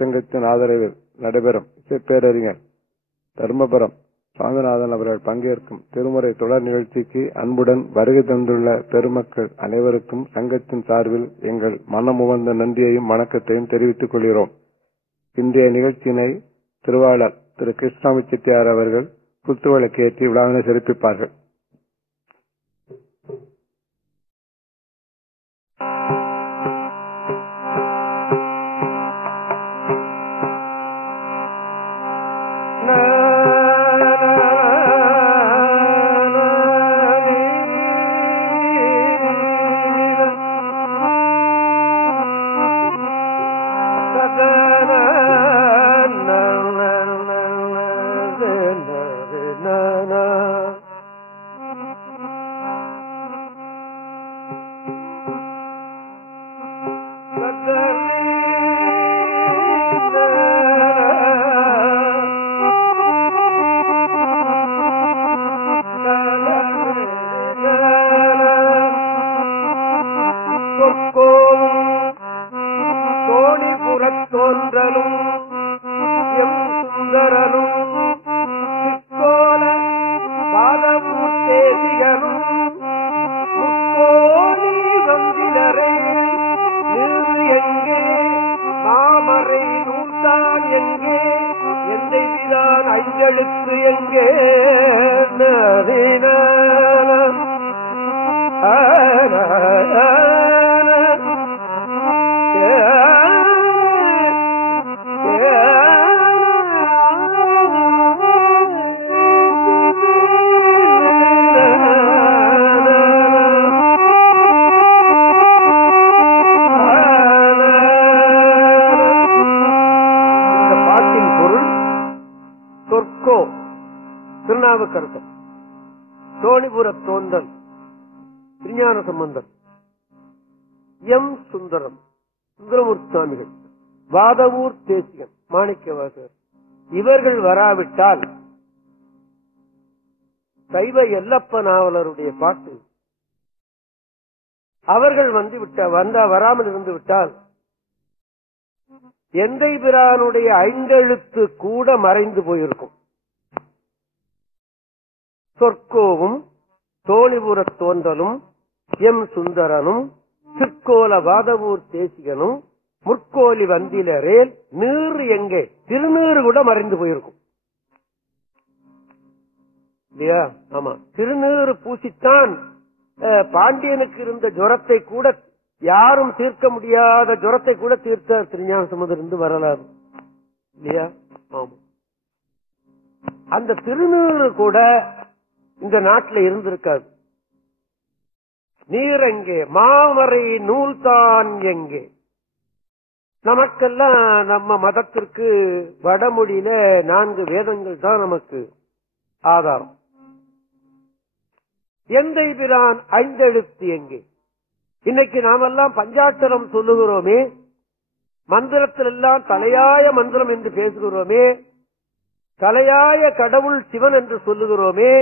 சங்கத்தின் ஆதரவில் நடைபெறும் பேரறிஞர் தர்மபுரம் சாமிநாதன் அவர்கள் பங்கேற்கும் திருமுறை தொடர் நிகழ்ச்சிக்கு அன்புடன் வருகை தந்துள்ள பெருமக்கள் அனைவருக்கும் சங்கத்தின் சார்பில் எங்கள் மனமுவந்த நன்றியையும் வணக்கத்தையும் தெரிவித்துக் கொள்கிறோம். இன்றைய நிகழ்ச்சியினை திருவாளர் திரு கிருஷ்ணாமி செட்டியார் அவர்கள் குத்துவிளக்கு ஏற்றி விழாவினை சிறப்பிப்பார்கள். திருநாவுக்கரசர், தோணிபுர தோன்றல், திருஞான சம்பந்தர், எம் சுந்தரம், சுந்தரமூர்த்திசாமிகள், வாதவூர் தேசிகன், மாணிக்கவாசகர் இவர்கள் வராவிட்டால் சைவ எல்லப்ப நாவலருடைய பாட்டு அவர்கள் வராமல் இருந்து விட்டால் எந்தை பிரானுடைய ஐந்தெழுத்து கூட மறைந்து போயிருக்கும். சொற்கோவும் தோணிபுர தோன்றலும் எம் சுந்தரனும் சிற்கோல வாதவூர் தேசிகனும் முற்கோலி வந்திலரேல் நீர் எங்கே திருநீறு கூட மறைந்து போயிருக்கும் இல்லையா? ஆமா, திருநீறு பூசித்தான் பாண்டியனுக்கு இருந்த ஜுரத்தை கூட யாரும் தீர்க்க முடியாத ஜுரத்தை கூட தீர்த்த திருஞான சம்பந்தர் இருந்து வரலாறு இல்லையா? ஆமா, அந்த திருநீறு கூட இந்த நாட்டில் இருந்திருக்காது. நீர் எங்கே மாமறை நூல்தான் எங்கே? நமக்கெல்லாம் நம்ம மதத்திற்கு வடமொழியில 4 வேதங்கள் தான் நமக்கு ஆதாரம். எந்தை பிரான் ஐந்தெழுத்து எங்கே? இன்னைக்கு நாமெல்லாம் பஞ்சாட்சரம் சொல்லுகிறோமே, மந்திரத்தில் எல்லாம் தலையாய மந்திரம் என்று பேசுகிறோமே, தலையாய கடவுள் சிவன் என்று சொல்லுகிறோமே,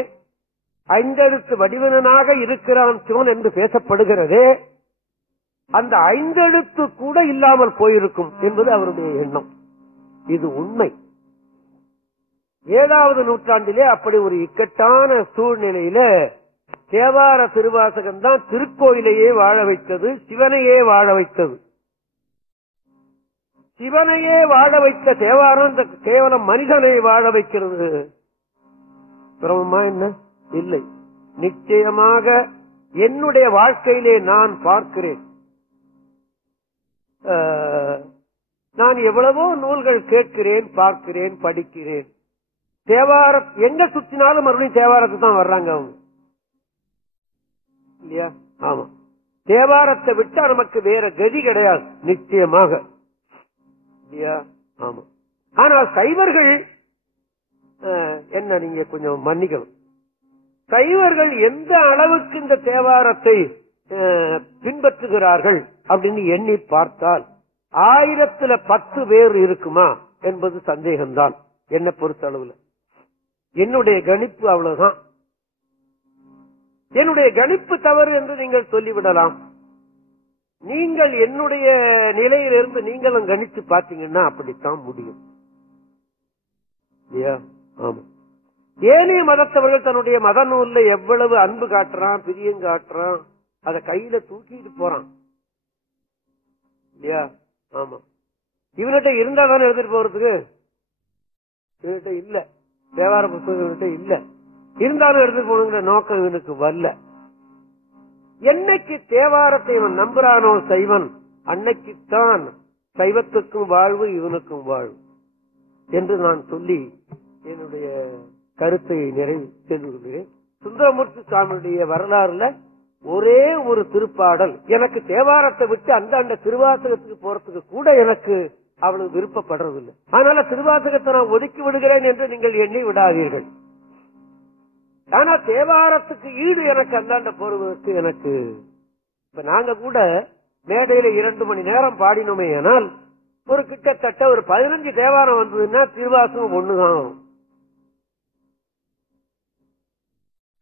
ஐந்தெழுத்து வடிவனாக இருக்கிறான் சிவன் என்று பேசப்படுகிறதே, அந்த ஐந்தெழுத்து கூட இல்லாமல் போயிருக்கும் என்பது அவருடைய எண்ணம். இது உண்மை. 7வது நூற்றாண்டிலே அப்படி ஒரு இக்கட்டான சூழ்நிலையில தேவார திருவாசகம் தான் திருக்கோயிலையே வாழ வைத்தது, சிவனையே வாழ வைத்தது. சிவனையே வாழ வைத்த தேவாரம் கேவலம் மனிதனை வாழ வைக்கிறது பிரமமா என்ன? இல்லை. நிச்சயமாக என்னுடைய வாழ்க்கையிலே நான் பார்க்கிறேன். நான் எவ்வளவோ நூல்கள் கேட்கிறேன், பார்க்கிறேன், படிக்கிறேன். தேவாரம் எங்க சுத்தினாலும் மறுபடியும் தேவாரத்தை தான் வர்றாங்க அவங்க இல்லையா? ஆமா, தேவாரத்தை விட்டா நமக்கு வேற கதி கிடையாது நிச்சயமாக இல்லையா? ஆமா. ஆனால் சைவர்கள் என்ன, நீங்க கொஞ்சம் மன்னிக்கணும், சைவர்கள் எந்த அளவுக்கு இந்த தேவாரத்தை பின்பற்றுகிறார்கள் அப்படின்னு எண்ணி பார்த்தால் 1000ல் 10 பேர் இருக்குமா என்பது சந்தேகம்தான் என்னை பொறுத்த அளவுல. என்னுடைய கணிப்பு அவ்வளவுதான். என்னுடைய கணிப்பு தவறு என்று நீங்கள் சொல்லிவிடலாம். நீங்கள் என்னுடைய நிலையிலிருந்து நீங்களும் கணித்து பார்த்தீங்கன்னா அப்படித்தான் முடியும். ஆமா, ஏனைய மதத்தவர்கள் தன்னுடைய மத நூல்ல எவ்வளவு அன்பு காட்டுறான், பிரியம் காட்டுறான், அத கையில தூக்கிட்டு போறான் இல்லையா? ஆமா, இவன்கிட்ட இருந்தா தானே எடுத்துட்டு போறதுக்கு. இவன்கிட்ட இல்ல, தேவார புத்தகங்கள்கிட்ட இல்ல, இருந்தாலும் எடுத்துட்டு போகணுங்கிற நோக்கம் இவனுக்கு வரல. என்னைக்கு தேவாரத்தை இவன் நம்புறானோ சைவன், அன்னைக்குத்தான் சைவத்துக்கும் வாழ்வு இவனுக்கும் வாழ்வு என்று நான் சொல்லி என்னுடைய கருத்தை நிறைவு செய்து கொள்கிறேன். சுந்தரமூர்த்தி சுவாமியுடைய வரலாறுல ஒரே ஒரு திருப்பாடல் எனக்கு தேவாரத்தை விட்டு அந்த திருவாசகத்துக்கு போறதுக்கு கூட எனக்கு அவ்வளவு விருப்பப்படுறதில்லை. அதனால திருவாசகத்தை நான் ஒதுக்கி விடுகிறேன் என்று நீங்கள் எண்ணி விடாதீர்கள். ஆனா தேவாரத்துக்கு ஈடு எனக்கு அந்தாண்ட போறதுக்கு எனக்கு இப்ப நாங்க கூட மேடையில 2 மணி நேரம் பாடினோமே, ஆனால் ஒரு கிட்டத்தட்ட ஒரு 15 தேவாரம் வந்ததுன்னா திருவாசகம் ஒண்ணுதான் வரும்.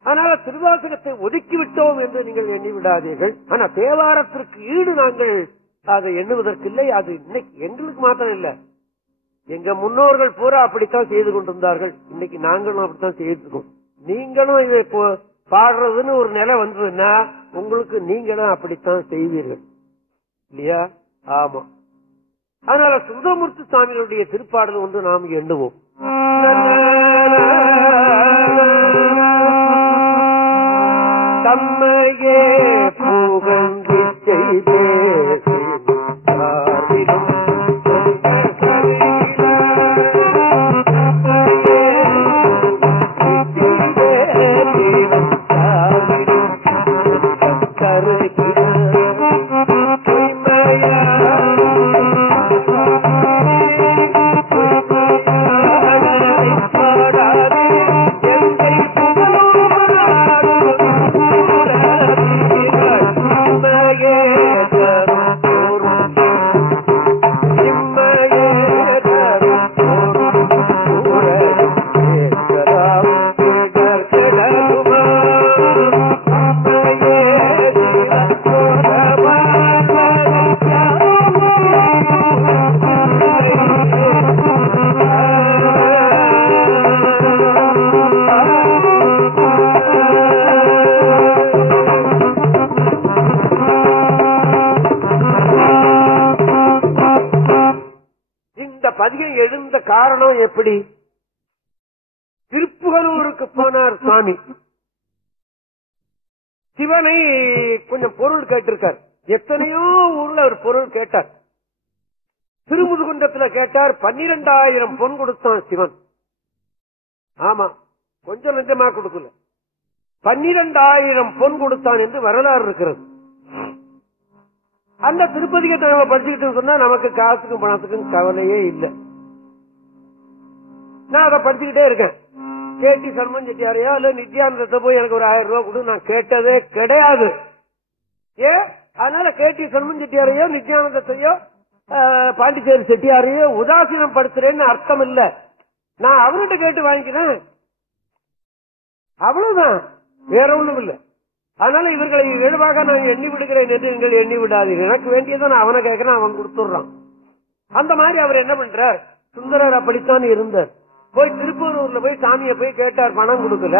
அதனால திருவாசகத்தை ஒதுக்கி விட்டோம் என்று நீங்கள் எண்ணி விடாதீர்கள். ஆனா தேவாரத்திற்கு ஈடு நாங்கள் அதை எண்ணுவதற்கில்லை. அது இன்னைக்கு எங்களுக்கு மாத்திரம் இல்ல, எங்க முன்னோர்கள் பூரா அப்படித்தான் செய்து கொண்டிருந்தார்கள். இன்னைக்கு நாங்களும் அப்படித்தான் செய்து இருக்கோம். நீங்களும் இதை பாடுறதுன்னு ஒரு நிலை வந்ததுன்னா உங்களுக்கு நீங்களும் அப்படித்தான் செய்வீர்கள் இல்லையா? ஆமா. அதனால சுந்தரமூர்த்தி சுவாமிகளுடைய திருப்பாடல் ஒன்று நாம் எண்ணுவோம். தம்மையே புகழ்ந்து செய்தே எழுந்த காரணம் எப்படி? திருப்புகலூருக்கு போனார் சுவாமி. சிவனை கொஞ்சம் பொருள் கேட்டிருக்கார். எத்தனையோ ஊர்ல ஒரு பொருள் கேட்டார். திருமுதுகுன்றத்துல கேட்டார். 12,000 பொன் கொடுத்தான் சிவன். ஆமா, கொஞ்சம் நெஞ்சமா கொடுக்கல, 12,000 பொன் கொடுத்தான் என்று வரலாறு இருக்கிறது. அந்த திருப்பதிகத்தை நம்ம படிச்சுக்கிட்டு சொன்னா நமக்கு காசுக்கும் பணத்துக்கும் கவலையே இல்லை. நான் அதை படிச்சுக்கிட்டே இருக்கேன். கேட்டி சர்மன் செட்டியாரையோ இல்ல நித்யானந்தத்தை போய் எனக்கு ஒரு 1000 ரூபாய் கொடு நான் கேட்டதே கிடையாது. அதனால கேட்டி சர்மன் செட்டியாரையோ நித்யானந்தத்தையோ பாண்டிச்சேரி செட்டியாரையோ உதாசீனம் படுத்துறேன்னு அர்த்தம் இல்ல. நான் அவர்கிட்ட கேட்டு வாங்கிக்கிறேன், அவ்வளவுதான், வேற ஒண்ணும் இல்லை. அதனால இவர்களை இழிவாக நான் எண்ணி விடுகிறேன் என்று நீங்கள் எண்ணி விடாதீர்கள். எனக்கு வேண்டியதை நான் அவனை கேட்கிறேன், அவன் கொடுத்துடுறான். அந்த மாதிரி அவர் என்ன பண்றார்? சுந்தரர் அப்படித்தான் இருந்தார். போய் திருப்பூரூர்ல போய் சாமியை போய் கேட்டார், பணம் கொடுக்கல.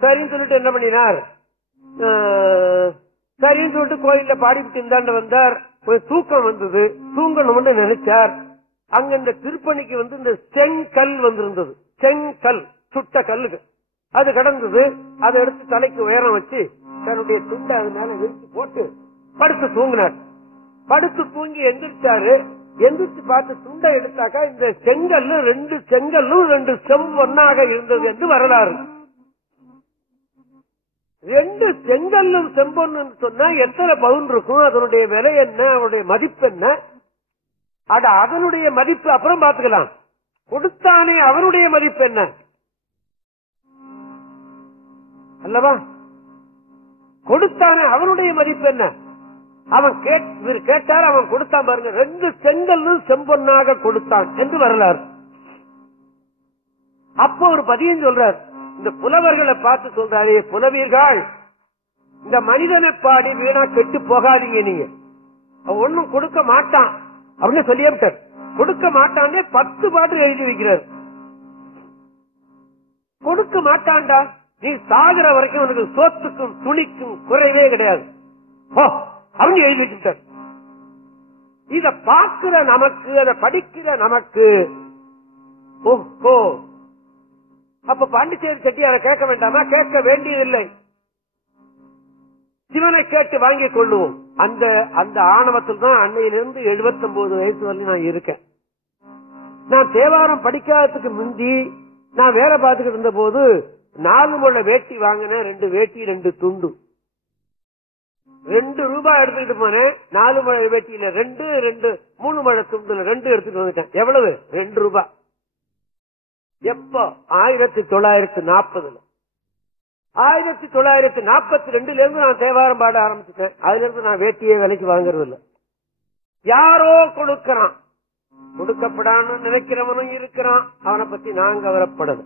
சரின்னு சொல்லிட்டு என்ன பண்ணினார்? சரின்னு சொல்லிட்டு கோயில்ல பாடிவிட்டு இந்தாண்ட வந்தார். போய் தூக்கம் வந்தது, தூங்கணும்னு நினைச்சார். அங்க இந்த திருப்பணிக்கு இந்த செங்கல் வந்திருந்தது. செங்கல், சுட்ட கல்லுக்கு அது கடந்தது. அதை எடுத்து தலைக்கு உயரம் வச்சு தன்னுடைய துண்டை அது மேல விரிச்சு போட்டு படுத்து தூங்கினார். படுத்து தூங்கி எந்திரிச்சாரு. எந்திரிச்சு பார்த்து துண்டை எடுத்தாக்கா இந்த செங்கல் 2 செங்கல்லும் 2 செம்பொன்னாக இருந்தது என்று வரலாறு. 2 செங்கல்லும் செம்பொன்னு சொன்னா எத்தனை பவுன் இருக்கும்? அதனுடைய விலை என்ன? அவனுடைய மதிப்பு என்ன? அதனுடைய மதிப்பு அப்புறம் பாத்துக்கலாம். கொடுத்தானே அவனுடைய மதிப்பு என்ன அல்லவா? கொடுத்தானே அவனுடைய மதிப்பு என்ன? அவன் கேட்டார், அவன் கொடுத்தான் பாருங்க. 2 செங்கல்லும் செம்பொன்னாக கொடுத்தான் என்று வரலாறு. அப்போ ஒரு பதியம் சொல்றார். இந்த புலவர்களை பார்த்து சொல்றாரு, புலவீர்கள் இந்த மனிதனை பாடி வீணா கெட்டு போகாதீங்க. நீங்க ஒன்னும் கொடுக்க மாட்டான் அப்படின்னு சொல்லியே விட்டார். கொடுக்க மாட்டானே 10 பாட்டு எழுதி வைக்கிறார். கொடுக்க மாட்டான்டா, நீ சாகுற வரைக்கும் உனக்கு சோத்துக்கும் துணிக்கும் குறைவே கிடையாது அவங்க எழுதி வச்சுட்டார். இத பார்க்கிற நமக்கு, அதை படிக்கிற நமக்கு, ஓஹோ அப்ப பாண்டிச்சேரி செட்டியார கேட்க வேண்டாமா? கேட்க வேண்டியதில்லை, சிவனை கேட்டு வாங்கிக் கொள்ளுவோம். அந்த அந்த ஆணவத்தில் தான் அன்னையிலிருந்து 79 வயசு வரைக்கும் நான் இருக்கேன். நான் தேவாரம் படிக்காததுக்கு முந்தி நான் வேலை பார்த்துக்கிட்டு இருந்த போது 4 முழ வேட்டி வாங்கினேன். 2 வேட்டி 2 துண்டு, 2 ரூபாய் எடுத்துக்கிட்டு போனேன். 4 முழ வேட்டியில 2 3 முழ துண்டுல 2 எடுத்துட்டு வந்துட்டேன். எவ்வளவு? 2 ரூபாய். எப்போ? 1940. 1942 இருந்து நான் தேவாரம் பாட ஆரம்பிச்சுட்டேன். அதுல இருந்து நான் வேட்டியே விலைக்கு வாங்குறது இல்ல. யாரோ கொடுக்கறான், கொடுக்கப்படான்னு நினைக்கிறவனும் இருக்கிறான், அவனை பத்தி நான் கவலைப்படல.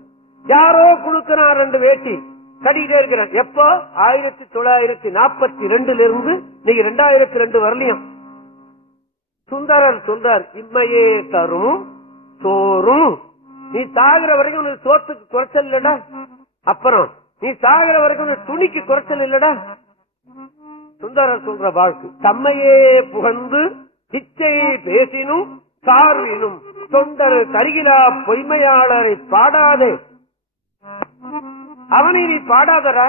யாரோ கொடுக்கறான் 2 வேட்டி கட்டிக்கிட்டே இருக்கிறான். எப்போ? 1942 இருந்து நீங்க 2002 வரலையும். சுந்தரர் சொல்றார், இம்மையே தரும் சோறும், நீ சாகுற வரைக்கும் உனக்கு சோத்துக்கு குறைச்சல் இல்லடா, அப்புறம் நீ சாகுற வரைக்கும் துணிக்கு குறைச்சல் இல்லடா. சுந்தரர் சொல்ற வாழ்க்கை, தம்மையே புகழ்ந்து இச்சை பேசினும் சார்வினும் தொண்டர் கருகிலா பொய்மையாளரை பாடாதே. அவனை நீ பாடாதரா,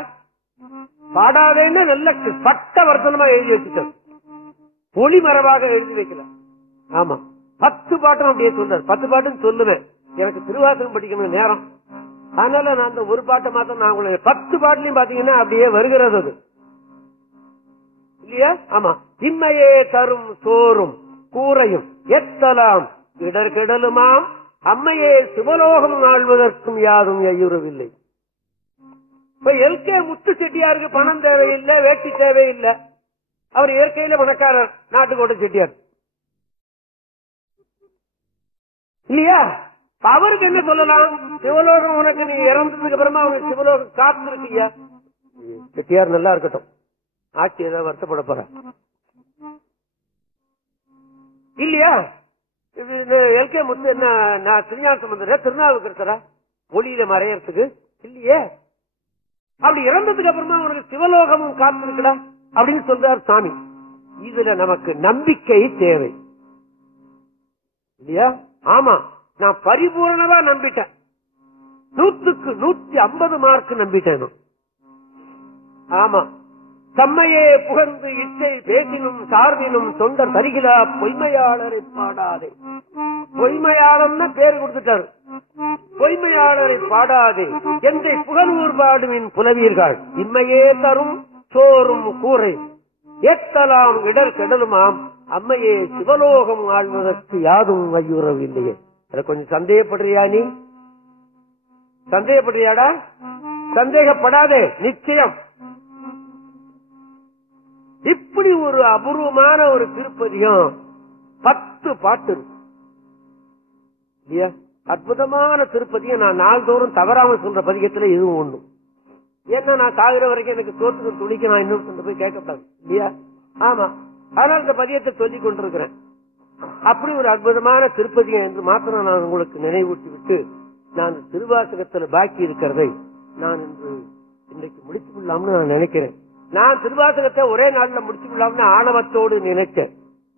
பாடாதேன்னு நல்ல பட்ட வர்த்தனமா எழுதி வச்சுட்ட, ஒளிமரபாக எழுதி வைக்கல. ஆமா, 10 பாட்டும் அப்படியே சொல்றாரு. 10 பாட்டுன்னு சொல்லுவேன், எனக்கு திருவாசகம் படிக்கணும் நேரம், அதனால நான் அந்த ஒரு பாட்டை மாத்திரம் நான் உங்களுக்கு 10 பாட்டுலயும் பாத்தீங்கன்னா அப்படியே வருகிறது அது இல்லையா? ஆமா, இம்மையே தரும் சோறும் கூரையும் எத்தலாம் இடர்கெடலுமாம் அம்மையே சிவலோகம் ஆழ்வதற்கும் யாரும் ஐயுறவில்லை. இப்ப எல்கே முத்து செட்டியாருக்கு பணம் தேவையில்லை, வேட்டி தேவையில்லை, அவர் இயற்கையில பணக்காரர், நாட்டுக்கோட்டை செட்டியார் இல்லையா? அவருக்கு என்ன சொல்லலாம்? சிவலோகம் உனக்கு நீ இறந்ததுக்கு அப்புறமா அவனுக்கு சிவலோகம் காத்திருக்கியா? செட்டியார் நல்லா இருக்கட்டும், ஆட்சி ஏதாவது வருத்தப்பட போற இல்லையா? எல்கே முத்து என்ன நான் திருஞான சம்பந்தர் திருநாவுக்கரசரா ஒளியில மறையறதுக்கு இல்லையே? அப்படி இறந்ததுக்கு அப்புறமா உனக்கு சிவலோகமும் காத்திருக்கடா அப்படின்னு சொல்றார் சாமி. இதுல நமக்கு நம்பிக்கை தேவை இல்லையா? ஆமா, நான் பரிபூர்ணமா நம்பிட்டேன், 100க்கு 150 மார்க் நம்பிட்டேன். ஆமா, தம்மையே புகழ்ந்து இச்சை பேசினும் சார்பினும் தொண்டர் தருகிலா பொய்மையாளரை பாடாதே. பொய்மையாளர்னா பேர் கொடுத்துட்டாரு, பொய்மையாளரை பாடாதே எந்தை புகழூர் பாடுவின் புலவீர்கள் இம்மையே தரும் சோறும் கூரை ஏத்தலாம் இடர் கெடலுமாம் அம்மையே சிவலோகம் ஆழ்வதற்கு யாதும் ஐயுறவில்லையே. அதை கொஞ்சம் சந்தேகப்படுறியா? நீ சந்தேகப்படுறியாடா? சந்தேகப்படாதே, நிச்சயம். இப்படி ஒரு அபூர்வமான ஒரு திருப்பதிகம் 10 பாட்டு இல்லையா? அற்புதமான திருப்பதிகம். நான் நாள்தோறும் தவறாம சொல்ற பதிகத்துல இதுவும் ஒண்ணு. ஏன்னா நான் சாகுற வரைக்கும் எனக்கு சோத்துக்கு துணிக்க நான் இன்னும் போய் கேட்கப்படாது இல்லையா? ஆமா, அதனால இந்த பதியத்தை சொல்லிக் கொண்டிருக்கிறேன். அப்படி ஒரு அற்புதமான திருப்பதிகம் என்று மாத்திரம் நான் உங்களுக்கு நினைவூட்டி விட்டு, நான் திருவாசகத்துல பாக்கி இருக்கிறதை நான் இன்றைக்கு முடித்துக் கொள்ளலாம்னு நான் நினைக்கிறேன். நான் திருவாசகத்தை ஒரே நாள்ல முடிச்சுக் கொள்ளலாம்னு ஆணவத்தோடு நினைச்சேன்.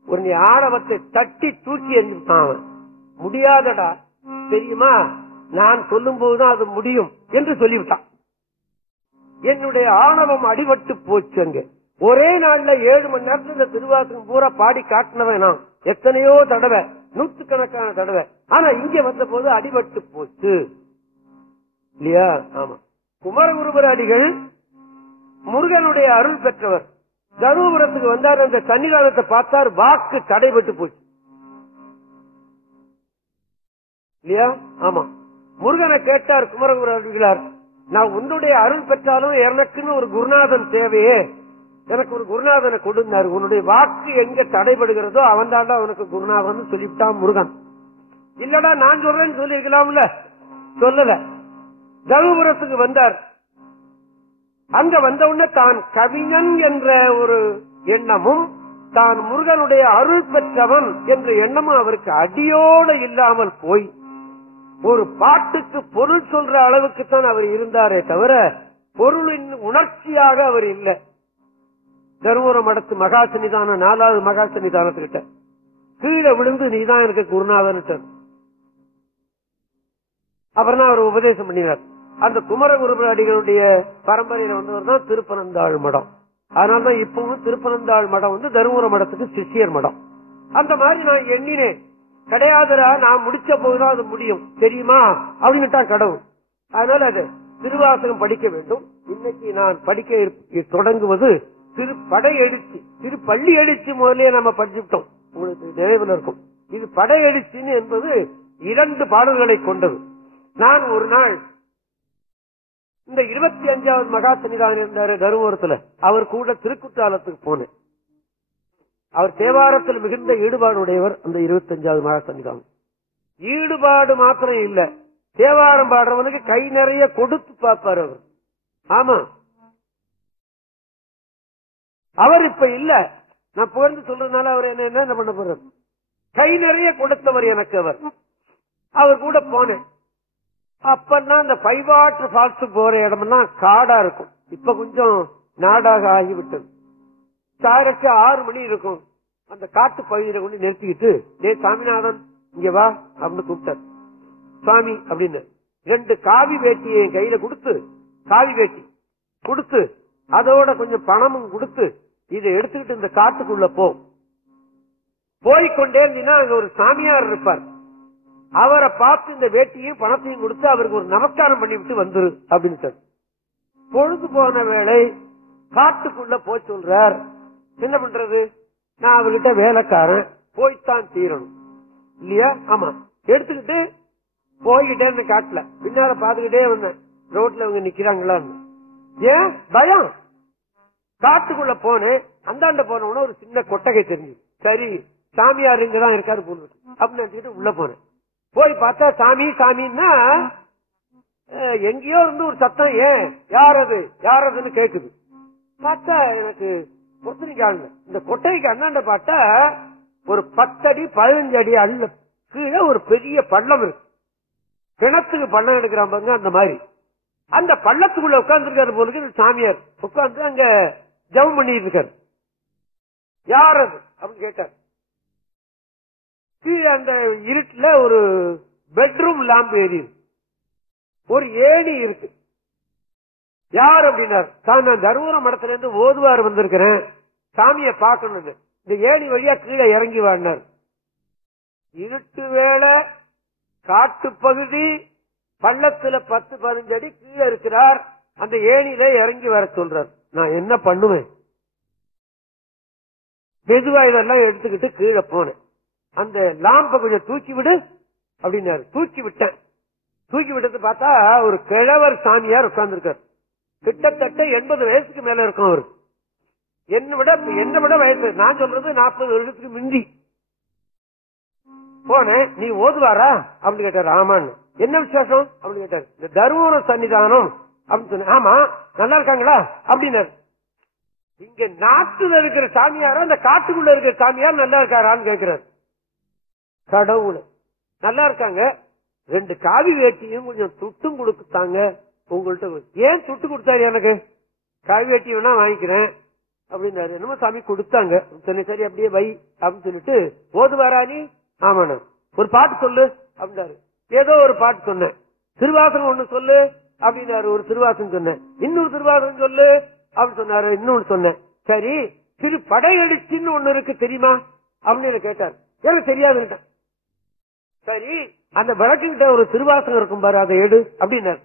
ஒரு நீ ஆணவத்தை தட்டி தூக்கி எறிஞ்சுட்டான். முடியாதடா தெரியுமா, நான் சொல்லும் போதுதான் அது முடியும் என்று சொல்லிவிட்டான். என்னுடைய ஆணவம் அடிபட்டு போச்சு. அங்க ஒரே நாள்ல 7 மணி நேரத்துல இந்த திருவாசகம் பூரா பாடி காட்டினவன் நான் எத்தனையோ தடவை, 100கணக்கான தடவை. ஆனா இங்க வந்த போது அடிபட்டு போச்சு இல்லையா? ஆமா, குமரகுருபர அடிகள் முருகனுடைய அருள் பெற்றவர். தருமபுரத்துக்கு வந்தார், அந்த சன்னிதானத்தை பார்த்தார், வாக்கு தடைபட்டு போச்சு இல்லையா? ஆமா, முருகனை கேட்டார் குமரகுரு அடிகளார், நான் உன்னுடைய அருள் பெற்றாலும் எனக்குன்னு ஒரு குருநாதன் தேவையே, எனக்கு ஒரு குருநாதனை கொடுத்தாரு. உன்னுடைய வாக்கு எங்க தடைபடுகிறதோ அவன் தாண்டா உனக்கு குருநாதன் சொல்லிவிட்டான் முருகன். இல்லடா நான் சொல்றேன்னு சொல்லிருக்கலாம்ல, சொல்லல. தருமபுரத்துக்கு வந்தார். அங்க வந்த உடனே தான் கவிஞன் என்ற ஒரு எண்ணமும் தான் முருகனுடைய அருள் பெற்றவன் என்ற எண்ணமும் அவருக்கு அடியோடு இல்லாமல் போய் ஒரு பாட்டுக்கு பொருள் சொல்ற அளவுக்கு தான் அவர் இருந்தாரே தவிர பொருளின் உணர்ச்சியாக அவர் இல்லை. தருமபுரம் மடத்து மகா சன்னிதானம் 4வது மகா சன்னிதானத்துக்கிட்ட கீழே விழுந்து நீதான் எனக்கு குருநாதன். அப்புறம் தான் அவர் உபதேசம் பண்ணினார். அந்த குமரகுருபடிகளுடைய பரம்பரையில வந்தவர் தான் திருப்பனந்தாள் மடம். அதனாலதான் இப்பவும் திருப்பனந்தாள் மடம் தருமபுரம் மடத்துக்கு சிஷியர் மடம். அந்த மாதிரி நான் எண்ணினேன், கிடையாதுரா நான் முடிச்ச போதுதான் அது முடியும் தெரியுமா அப்படின்னுட்டா கடவுள். அதனால அது திருவாசகம் படிக்க வேண்டும். இன்னைக்கு நான் படிக்க தொடங்குவது திருப்படை எழுச்சி. திருப்பள்ளி எழுச்சி முதலே நம்ம படிச்சுட்டோம், உங்களுக்கு நினைவில் இருக்கும். இது படை எழுச்சின்னு என்பது 2 பாடல்களை கொண்டது. நான் ஒரு நாள் இந்த 25வது மகா சன்னிதானம் இருந்தாரு தருமபுரத்துல, அவர் கூட திருக்குற்றாலத்துக்கு போனேன். அவர் தேவாரத்தில் மிகுந்த ஈடுபாடு உடையவர். அந்த 25வது மகா சன்னிதானம் ஈடுபாடு மாத்திரம் இல்ல, தேவாரம் பாடுறவனுக்கு கை நிறைய கொடுத்து பார்ப்பார் அவர். ஆமா, அவர் இப்ப இல்ல, நான் புகழ்ந்து சொல்றதுனால அவர் என்ன பண்ண போறார்? கை நிறைய கொடுத்தவர் எனக்கு. அவர் கூட போனேன். அப்பன்னா அந்த பைவாட்டர் ஃபால்ஸ் போற இடமெல்லாம் காடா இருக்கும். இப்ப கொஞ்சம் நாடாக ஆகிவிட்டது. சாயருக்கு 6 மணி இருக்கும். அந்த காட்டு பகுதியில கொண்டு நிறுத்திக்கிட்டு, டே சாமிநாதன் இங்க வா அப்படின்னு கூப்பிட்டார். சுவாமி அப்படின்னு 2 காவி வேட்டியை என் கையில கொடுத்து, காவி வேட்டி கொடுத்து அதோட கொஞ்சம் பணமும் கொடுத்து, இதை எடுத்துக்கிட்டு இந்த காட்டுக்குள்ள போய்கொண்டே இருந்தீங்கன்னா அங்க ஒரு சாமியார் இருப்பார். அவரை பார்த்து இந்த வேட்டியும் பணத்தையும் கொடுத்து அவருக்கு ஒரு நமஸ்காரம் பண்ணிவிட்டு வந்துரு அப்படின்னு பொழுது போன வேளை காட்டுக்குள்ள போய் சொல்றார். என்ன பண்றது, நான் அவர்கிட்ட வேலைக்காரன், போய்த்தான் தீரணும் இல்லையா? ஆமா, எடுத்துக்கிட்டு போய்கிட்டே காட்டுல பின்னால பாத்துக்கிட்டே வந்தேன். ரோட்ல அவங்க நிக்கிறாங்களான்னு ஏன் பயம். காட்டுக்குள்ள போனேன். அந்தாண்ட போனோம்னா ஒரு சின்ன கொட்டகை தெரிஞ்சு, சரி சாமியார் இங்கதான் இருக்காரு போன அப்படின்னு நினைச்சுக்கிட்டு உள்ள போனேன். போய் பார்த்தா சாமி சாமின்னா எங்கேயோ இருந்து ஒரு சத்தம், ஏன் யாரதுன்னு கேக்குது. பார்த்தா எனக்கு பொத்தனிக்கால இந்த கொட்டைக்கு அண்ணாண்ட பார்த்தா ஒரு 10 அடி 15 அடி அள்ள கீழே ஒரு பெரிய பள்ளம் இருக்கு. கிணத்துக்கு பள்ளம் எடுக்கிறான் பாருங்க, அந்த மாதிரி. அந்த பள்ளத்துக்குள்ள உட்கார்ந்து இருக்காரு போல சாமியார். உட்கார்ந்து அங்க ஜபம் பண்ணிட்டு இருக்காரு. யார் அது அப்படின்னு கேட்டார். அந்த இருட்டுல ஒரு பெட்ரூம் லாம்ப் ஏறி ஒரு ஏணி இருக்கு. யார் அப்படின்னார். நான் தருமபுரம் மடத்துல இருந்து ஓதுவார் வந்திருக்கிறேன், சாமியை பார்க்கணும், இந்த ஏணி வழியா கீழே இறங்கி வாடினார். இருட்டு வேளை, காட்டு பகுதி, பள்ளத்துல 10-15 அடி கீழே இருக்கிறார். அந்த ஏணியில இறங்கி வர சொல்றார். நான் என்ன பண்ணுவேன்? மெதுவா இதெல்லாம் எடுத்துக்கிட்டு கீழே போனேன். அந்த லாம்பை கொஞ்சம் தூக்கி விடு அப்படின்னாரு. தூக்கி விட்டேன். தூக்கி விட்டது பார்த்தா ஒரு கிழவர் சாமியார் உட்கார்ந்து இருக்காரு. கிட்டத்தட்ட 80 வயசுக்கு மேல இருக்கும் அவரு. என்ன விட வயசு, நான் சொல்றது 40 வருஷத்துக்கு முந்தி. போனேன். நீ ஓதுவாரா அப்படின்னு கேட்டாரு. ஆமான்னு. என்ன விசேஷம் அப்படின்னு கேட்டாரு. இந்த தருமபுரம் சன்னிதானம் அப்படின்னு சொன்ன. ஆமா, நல்லா இருக்காங்களா அப்படின்னாரு. இங்க நாட்டுல இருக்கிற சாமியாரா அந்த காட்டுக்குள்ள இருக்கிற சாமியார் நல்லா இருக்காரான்னு கேட்கிறாரு. கடவுள் நல்லா இருக்காங்க. 2 காவி வேட்டியும் கொஞ்சம் துட்டும் கொடுத்தாங்க உங்கள்கிட்ட. ஏன் துட்டு கொடுத்தாரு? எனக்கு காவி வேட்டி வேணா வாங்கிக்கிறேன் அப்படின்னாரு. என்னமோ சாமி கொடுத்தாங்க. சரி அப்படியே வை அப்படின்னு சொல்லிட்டு, ஓதுவாரா நீ? ஆமாண்ணா. ஒரு பாட்டு சொல்லு அப்படின்னாரு. ஏதோ ஒரு பாட்டு சொன்னேன். திருவாசகம் ஒண்ணு சொல்லு அப்படின்னாரு. ஒரு திருவாசகம் சொன்னேன். இன்னொரு திருவாசகம் சொல்லு அப்படின்னு சொன்னாரு. இன்னொன்னு சொன்னேன். சரி, திருப்படை எழுச்சின்னு ஒண்ணு இருக்கு தெரியுமா அப்படின்னு கேட்டார். எனக்கு தெரியாதுன்னு. சரி, அந்த விளக்குகிட்ட ஒரு திருவாசகம் இருக்கும் பாரு, அதை எடு அப்படின்னாரு.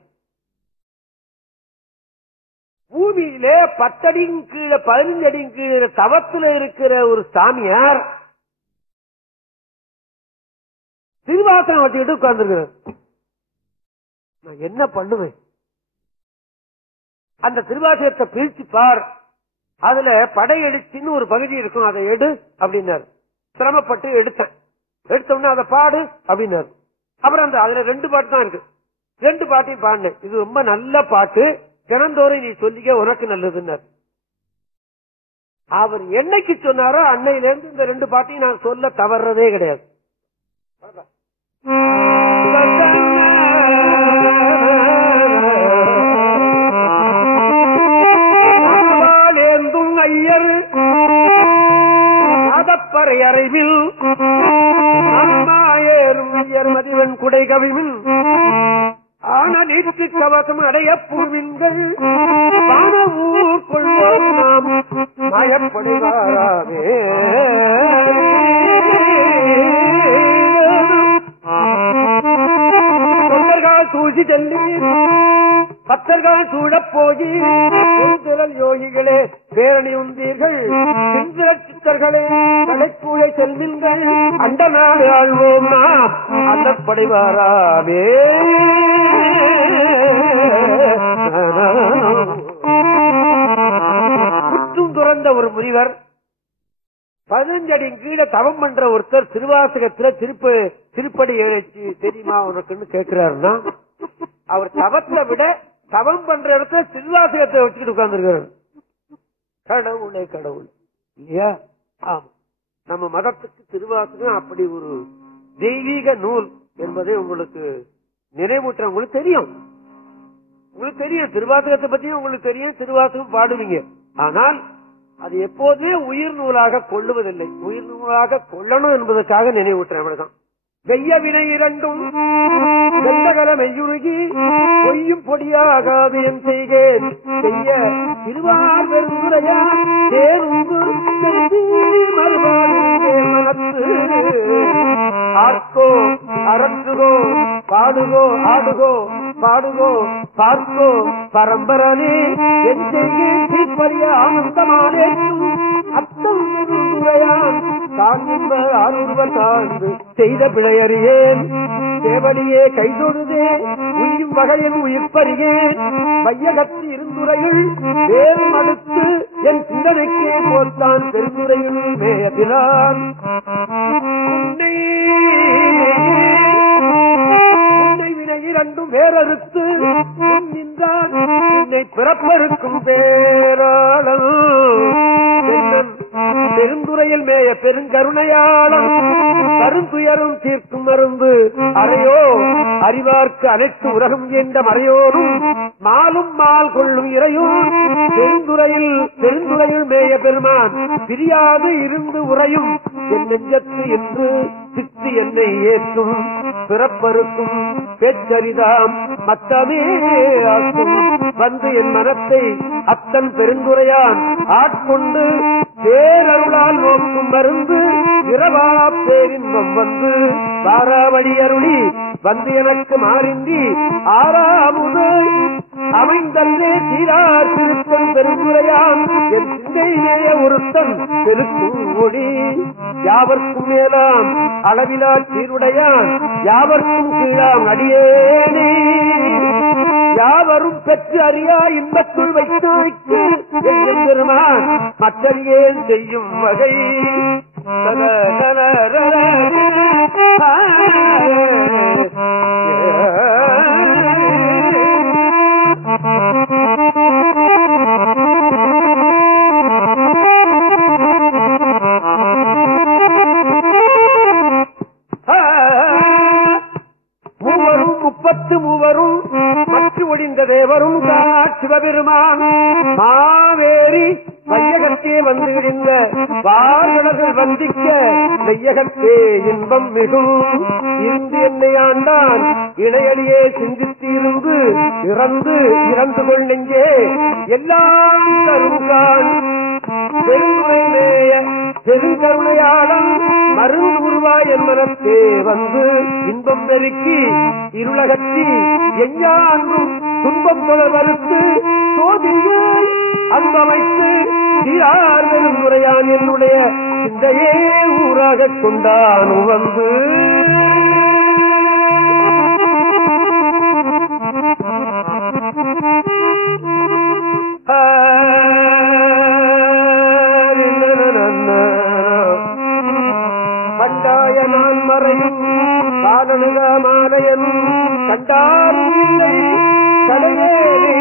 பூமியிலே 10 அடிக்கு கீழே 15 அடிக்கு கீழே தவத்துல இருக்கிற ஒரு சாமியார் திருவாசகம் வச்சுக்கிட்டு உட்கார்ந்துருக்கிறார். நான் என்ன பண்ணுவேன்? அந்த திருவாசகத்தை பிரிச்சு பார், அதுல படையெடுச்சின்னு ஒரு பகுதி இருக்கும், அதை எடு அப்படின்னாரு. சிரமப்பட்டு எடுத்தேன். எடுத்தோம்னா அதை பாடு அப்படின்னாரு. அப்புறம் அதுல 2 பாட்டு தான் இருக்கு. 2 பாட்டையும் பாடினேன். இது ரொம்ப நல்ல பாட்டு, தினந்தோறும் நீ சொல்லிக்க, உனக்கு நல்லதுன்னாரு. அவர் என்னைக்கு சொன்னாரோ அன்னையிலிருந்து இந்த 2 பாட்டையும் நான் சொல்ல தவறதே கிடையாது. ஏந்தும் ஐயர் அதப்பறை அறிவில் அம்மாயேறும் ஐயர் மதிவன் குடை கவிமின் ஆன நீட்டு கவசம் அடைய பூவின்கள் ஊர் கொள்வோம் நாம் மயப்படுவாராமே. தொண்டர்கள் சூழ்ச்சி செல்லி பக்தர்கள் சூழப் போகி திரள் யோகிகளே பேரணி உந்தீர்கள் சிந்திர சித்தர்களே கலைக்கூழை செல்வீர்கள் அண்ட நாடு ஆழ்வோம் நாம் அல்லப்படைவாராமே. குற்றும் துறந்த ஒரு முனிவர் 15 அடி கீழே தவம் பண்ற ஒருத்தர் திருவாசகத்துல திருப்படி எழுச்சி தெரியுமா உனக்குன்னு கேட்கிறாருன்னா அவர் தவத்தை விட தவம் பண்ற இடத்துல திருவாசகத்தை வச்சுக்கிட்டு உட்கார்ந்துருக்காரு. கடவுளே கடவுள் இல்லையா? ஆமா, நம்ம மதத்துக்கு திருவாசகம் அப்படி ஒரு தெய்வீக நூல் என்பதை உங்களுக்கு நினைவூற்ற. உங்களுக்கு தெரியும் திருவாசகத்தை பத்தியும் உங்களுக்கு தெரியும், திருவாசகம் பாடுவீங்க. ஆனால் அது எப்போதுமே உயிர் நூலாக கொள்ளுவதில்லை. உயிர் நூலாக கொள்ளணும் என்பதற்காக நினைவூட்டுறேன். அவ்வளவுதான். வெய்ய வினை இரண்டும் வெள்ளகல மெய்யுருகி பொய்யும் பொடியாகாது என் செய்கேன் செய்ய திருவார் பெருந்துரையார் ஆர்க்கோ அரங்குகோ பாடுகோ ஆடுகோ பாடுகோ பார்க்கோ பரம்பரனே என் செய்கேன் தீப்பறிய ஆனந்தமானே அத்தம் பெருந்துரையான் தாங்கின்ப ஆறுவர் தாழ்ந்து செய்த பிழையறியேன் தேவடியே கைதொழுதே உயிரும் வகையின் உயிர்ப்பறியேன் வையகத்து இருந்துரையில் வேறு மடுத்து என் சிந்தனைக்கே போர்த்தான் பெருந்துரையில் மேயதிலான் இரண்டும் வேறறுத்து நின்றான் என்னை பிறப்பருக்கும் பேராளன் பெருந்துறையில் மேய பெருங்கருணையாளன் கருந்துயரும் தீர்க்கும் மருந்து அறையோ அறிவார்க்கு அனைத்து உலகம் என்ற மறையோரும் மாலும் மால் கொள்ளும் இறையோர் பெருந்துறையில் மேய பெருமான் பிரியாது இருந்து உறையும் என் நெஞ்சத்து என்று சித்து என்னை ஏற்றும் பிறப்பருக்கும் பேச்சரிதாம் மத்தமே ஆக்கும் வந்து என் மனத்தை அத்தன் பெருந்துரையான் ஆட்கொண்டு பேரருளால் நோக்கும் மருந்து இரவா பேரின்பம் வந்து வாராவடி அருளி வந்து எனக்கு மாறின்றி ஆறாமுது அமைந்தல்லே தீரார் திருத்தன் பெருந்துரையான் என் சிந்தையிலேய ஒருத்தன் பெருக்கும் ஒளி யாவர்க்கும் மேலாம் அளவிலா சீருடையான் யாவர்க்கும் கீழாம் அடியேனே யாவரும் பெற்று அறியா இன்பத்துள் வைத்தாய்க்கு பெருமான் மற்றறியேன் செய்யும் வகை மூவரும் மற்ற ஒடிந்த தேவரும் சிவபெருமான் மாவேரி வையகத்தே வந்து விடிந்த வாழர்கள் வந்திக்க நெய்யகத்தே இன்பம் மிகும் இருந்து என்னை ஆண்டான் இளையடியே சிந்தித்து இறந்து கொள் நெஞ்சே எல்லாம் கருங்கான் பெருமைய பெருங்கருணையாளம் மருந்து உருவாய் என் மனத்தே வந்து இன்பம் பெருக்கி இருளகத்தி எஞ்ஞான்றும் துன்பம் தொடர்வறுத்து சோதியாய் அன்பமைத்து தீரார் பெருந்துரையான் என்னுடைய சிந்தையே ஊராக கொண்டான் வந்து கண்டாய நான் மறையும் காலனுக மாலையன் கண்டாரும் இல்லை கடைவேலை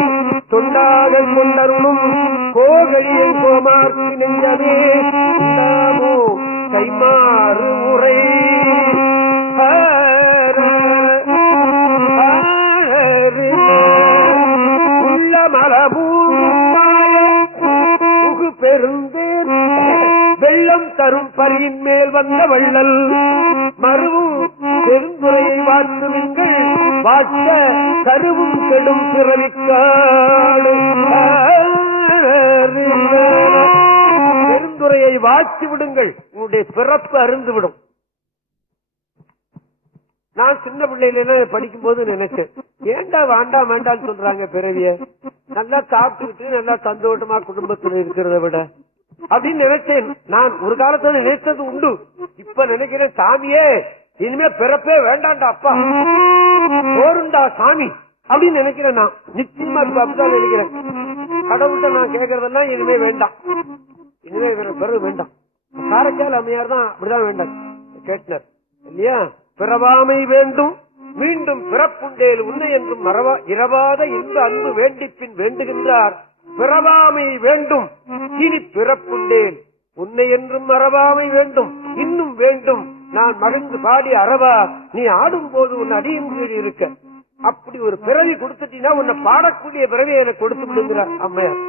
தொண்டாக கொண்டருளும் கோகழியை கோமார்க்கு நெஞ்சமே உண்டாமோ கைமாறு உரை உள்ள மலபூகு பெருந்தேன் வெள்ளம் தரும் பரியின் மேல் வந்த வள்ளல் மருவும் பெருந்துரையை வாழ்த்துவீங்கள் வாட்ட கருவும் கெடும் பிறவிக்காடு பெருந்துரையை வாட்சி விடுங்கள், உங்களுடைய பிறப்பு அருந்துவிடும். நான் சின்ன பிள்ளையில படிக்கும் போது நினைச்சேன், ஏண்டா வேண்டாம் வேண்டாம்னு சொல்றாங்க பிறவிய, நல்லா சாப்பிட்டுக்கிட்டு நல்லா சந்தோஷமா குடும்பத்தில் இருக்கிறத விட அப்படின்னு நினைச்சேன். நான் ஒரு காலத்துல நினைத்தது உண்டு. இப்ப நினைக்கிறேன், சாமியே இனிமே பிறப்பே வேண்டாண்டா அப்பா, போருண்டா சாமி அப்படின்னு நினைக்கிறேன். நான் நிச்சயமா இப்ப அப்படிதான் நினைக்கிறேன். கடவுள்கிட்ட நான் கேட்கறதெல்லாம் இனிமே வேண்டாம், இனிமே பிறகு வேண்டாம். காரைக்கால் அம்மையார் தான் அப்படிதான் வேண்டாம் கேட்டனர் இல்லையா? பிறவாமை வேண்டும் மீண்டும் பிறப்புண்டேல் உன்னை என்றும் இரவாத இந்த அன்பு வேண்டிப்பின் வேண்டுகின்றார். பிறவாமை வேண்டும் இனி பிறப்புண்டேன் உன்னை என்றும் மறவாமை வேண்டும் இன்னும் வேண்டும். நான் மகிழ்ந்து பாடி அறவா நீ ஆடும் போது உன் அடியும் கீழ் இருக்க. அப்படி ஒரு பிறவி கொடுத்துட்டீங்கன்னா உன்னை பாடக்கூடிய பிறவி எனக்கு கொடுத்து விடுங்கிறார் அம்மையார்.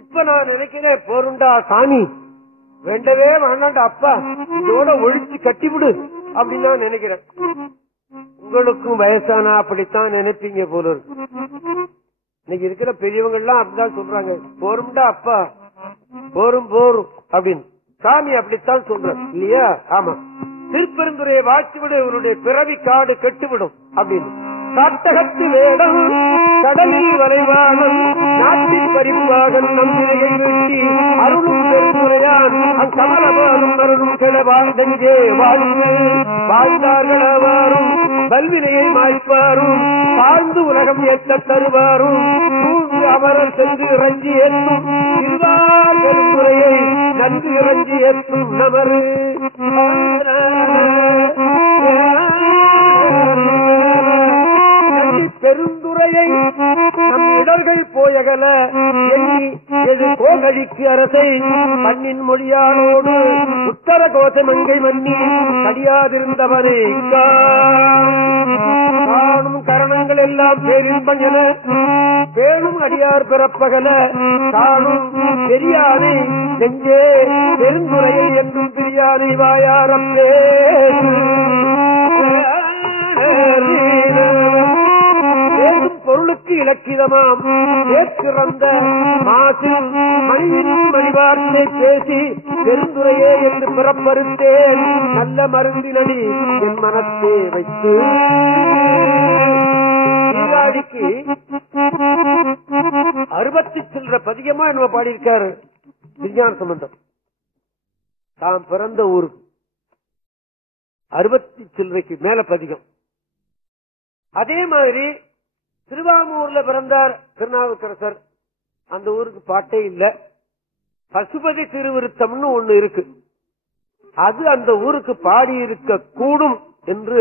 இப்ப நான் நினைக்கிறேன், போருண்டா சாமி, வேண்டவே வேண்டாண்டா அப்பா, இதோட ஒழிச்சு கட்டிவிடு அப்படின்னு நான் நினைக்கிறேன். உங்களுக்கும் வயசானா அப்படித்தான் நினைப்பீங்க போல இருக்கு. இன்னைக்கு இருக்கிற பெரியவங்க எல்லாம் அப்படிதான் சொல்றாங்க, போரும்டா அப்பா, போரும் போரும் அப்படின்னு. சாமி அப்படித்தான் சொல்ற இல்லையா? ஆமா. திருப்பெருந்துரையை வாழ்த்துவிடு, இவருடைய பிறவி காடு கெட்டுவிடும் அப்படின்னு. காட்டகத்து வேடம் கடலில் வரைவாளன் நாட்டின் பரிவாகன் நம்பினையை வெட்டி அருளும் பெருந்துரையான் அக்கமலமானும் மருளும் கிளவாழ்ந்தெங்கே வாழ்ந்து வாழ்ந்தார்களாவாரும் பல்வினையை மாய்ப்பாரும் தாழ்ந்து உலகம் ஏற்ற தருவாரும் தூங்கு அமரர் சென்று இறஞ்சி ஏற்றும் திருவார் பெருந்துரையை நன்கு இறஞ்சி ஏற்றும் நமரு பெருந்துரையை நம் இடர்கள் போயகல எண்ணி எது கோகழிக்கு அரசை மண்ணின் மொழியாளோடு உத்தர கோசமங்கை மன்னி கடியாதிருந்தவனே காணும் கரணங்கள் எல்லாம் பேரின்பம் என பேணும் அடியார் பிறப்பகல காணும் பெரியானை நெஞ்சே பெருந்துரையை என்றும் பிரியானை வாயாரம் பொருளுக்கு இலக்கிதமாம் ஏற்கிறந்த மாசில் மணியின் மணிவார்த்தை பேசி பெருந்துரையே என்று பிறப்பறுத்தேன் நல்ல மருந்தினடி என் மனத்தை வைத்து. நீராடிக்கு 60 சில்லற பதிகமா என்ன பாடியிருக்காரு விஞ்ஞான சம்பந்தம். தாம் பிறந்த ஊருக்கு 60 சில்லறைக்கு மேல பதிகம். அதே மாதிரி திருவாமூர்ல பிறந்தார் திருநாவுக்கரசர், அந்த ஊருக்கு பாட்டே இல்ல. பசுபதி திருவிருத்தம்னு ஒண்ணு இருக்கு, அது அந்த ஊருக்கு பாடி இருக்க கூடும் என்று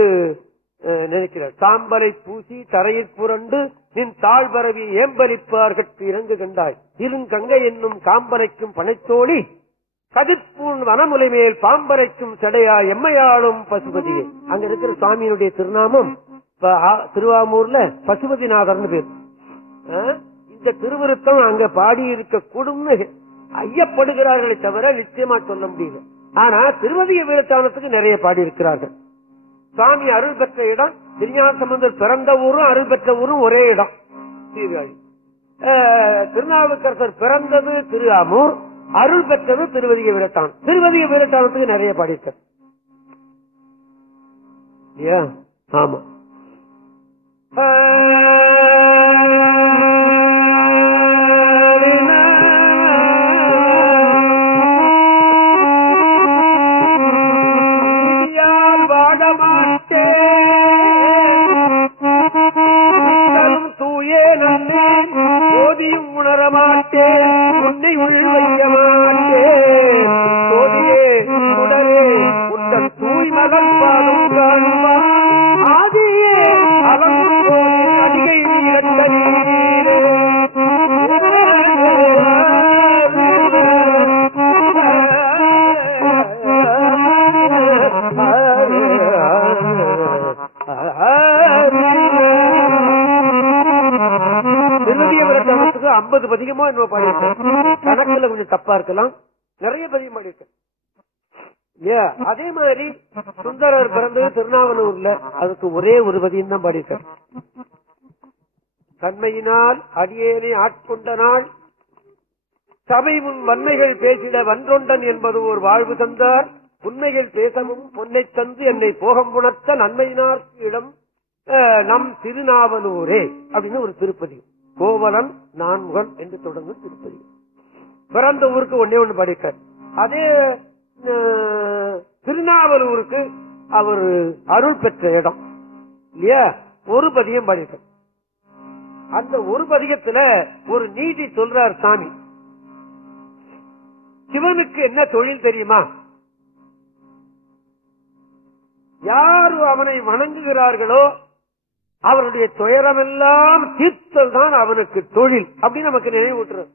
நினைக்கிறார். சாம்பலை பூசி தரையில் புரண்டு நின் தாழ்பரவி ஏம்பலிப்பார்கட்டு இறங்கு கண்டாய் இருங்கங்கை என்னும் காம்பரைக்கும் பனைத்தோழி கதிர்பூன் வனமுலை மேல் பாம்பரைக்கும் சடையா எம்மையாளும் பசுபதியே. அங்க இருக்கிற சுவாமியினுடைய திருநாமம் திருவாமூர்ல பசுபதிநாதர்னு பேர். இந்த திருவிருத்தம் அங்க பாடி இருக்க கூடும்னு ஐயப்படுகிறார்களே தவிர நிச்சயமா சொல்ல முடியல. ஆனா திருவதிய வீரத்தானத்துக்கு நிறைய பாடி இருக்கிறார்கள். சுவாமி அருள் பெற்ற இடம் திருஞான சம்பந்தர் பிறந்த ஊரும் அருள் பெற்ற ஊரும் ஒரே இடம் சீர்காழி. திருநாவுக்கரசர் பிறந்தது திருவாமூர், அருள் பெற்றது திருவதிய வீரத்தானம். திருவதிய வீரத்தானத்துக்கு நிறைய பாடியிருக்க. ஆமா. தூயே நன்னே போதியும் உணரமாட்டேன் உன்னை உள் வைக்க மாட்டேன் சோதியே உடலே உங்கள் தூய் மகன் பாடும் காணுமா ஆதியே அவன் அதிகை இழக்க நீரே 50 பதிகமோ என்ன பாடியிருக்கேன். கணக்குல கொஞ்சம் தப்பா இருக்கலாம், நிறைய பதிகம் பாடியிருக்கேன். அதே மாதிரி சுந்தரர் பிறந்தது திருநாவலூர்ல, அதுக்கு ஒரே ஒரு பதியம் தான் பாடியிருக்கார். தன்மையினால் அடியேனை ஆட்கொண்ட நாள் சபை முன் வன்மைகள் பேசிட வன்றொண்டன் என்பது ஒரு வாழ்வு தந்தார். உண்மைகள் பேசவும் பொன்னை தந்து என்னை போகம் புணர்த்த நன்மையினார்க்கு இடம் நம் திருநாவலூரே அப்படின்னு ஒரு திருப்பதி. கோவலன் நான்முகன் என்று தொடங்கும் திருப்பதி. பிறந்த ஊருக்கு ஒன்னே ஒண்ணு படிக்கார். அதே திருநாவலூருக்கு அவர் அருள் பெற்ற இடம் இல்லையா, ஒரு பதியம் படித்தார். அந்த ஒரு பதிகத்துல ஒரு நீதி சொல்றார் சாமி. சிவனுக்கு என்ன தொழில் தெரியுமா? யாரு அவனை வணங்குகிறார்களோ அவருடைய துயரமெல்லாம் தீர்த்தல் தான் அவனுக்கு தொழில் அப்படின்னு நமக்கு நினைவூட்டுறது.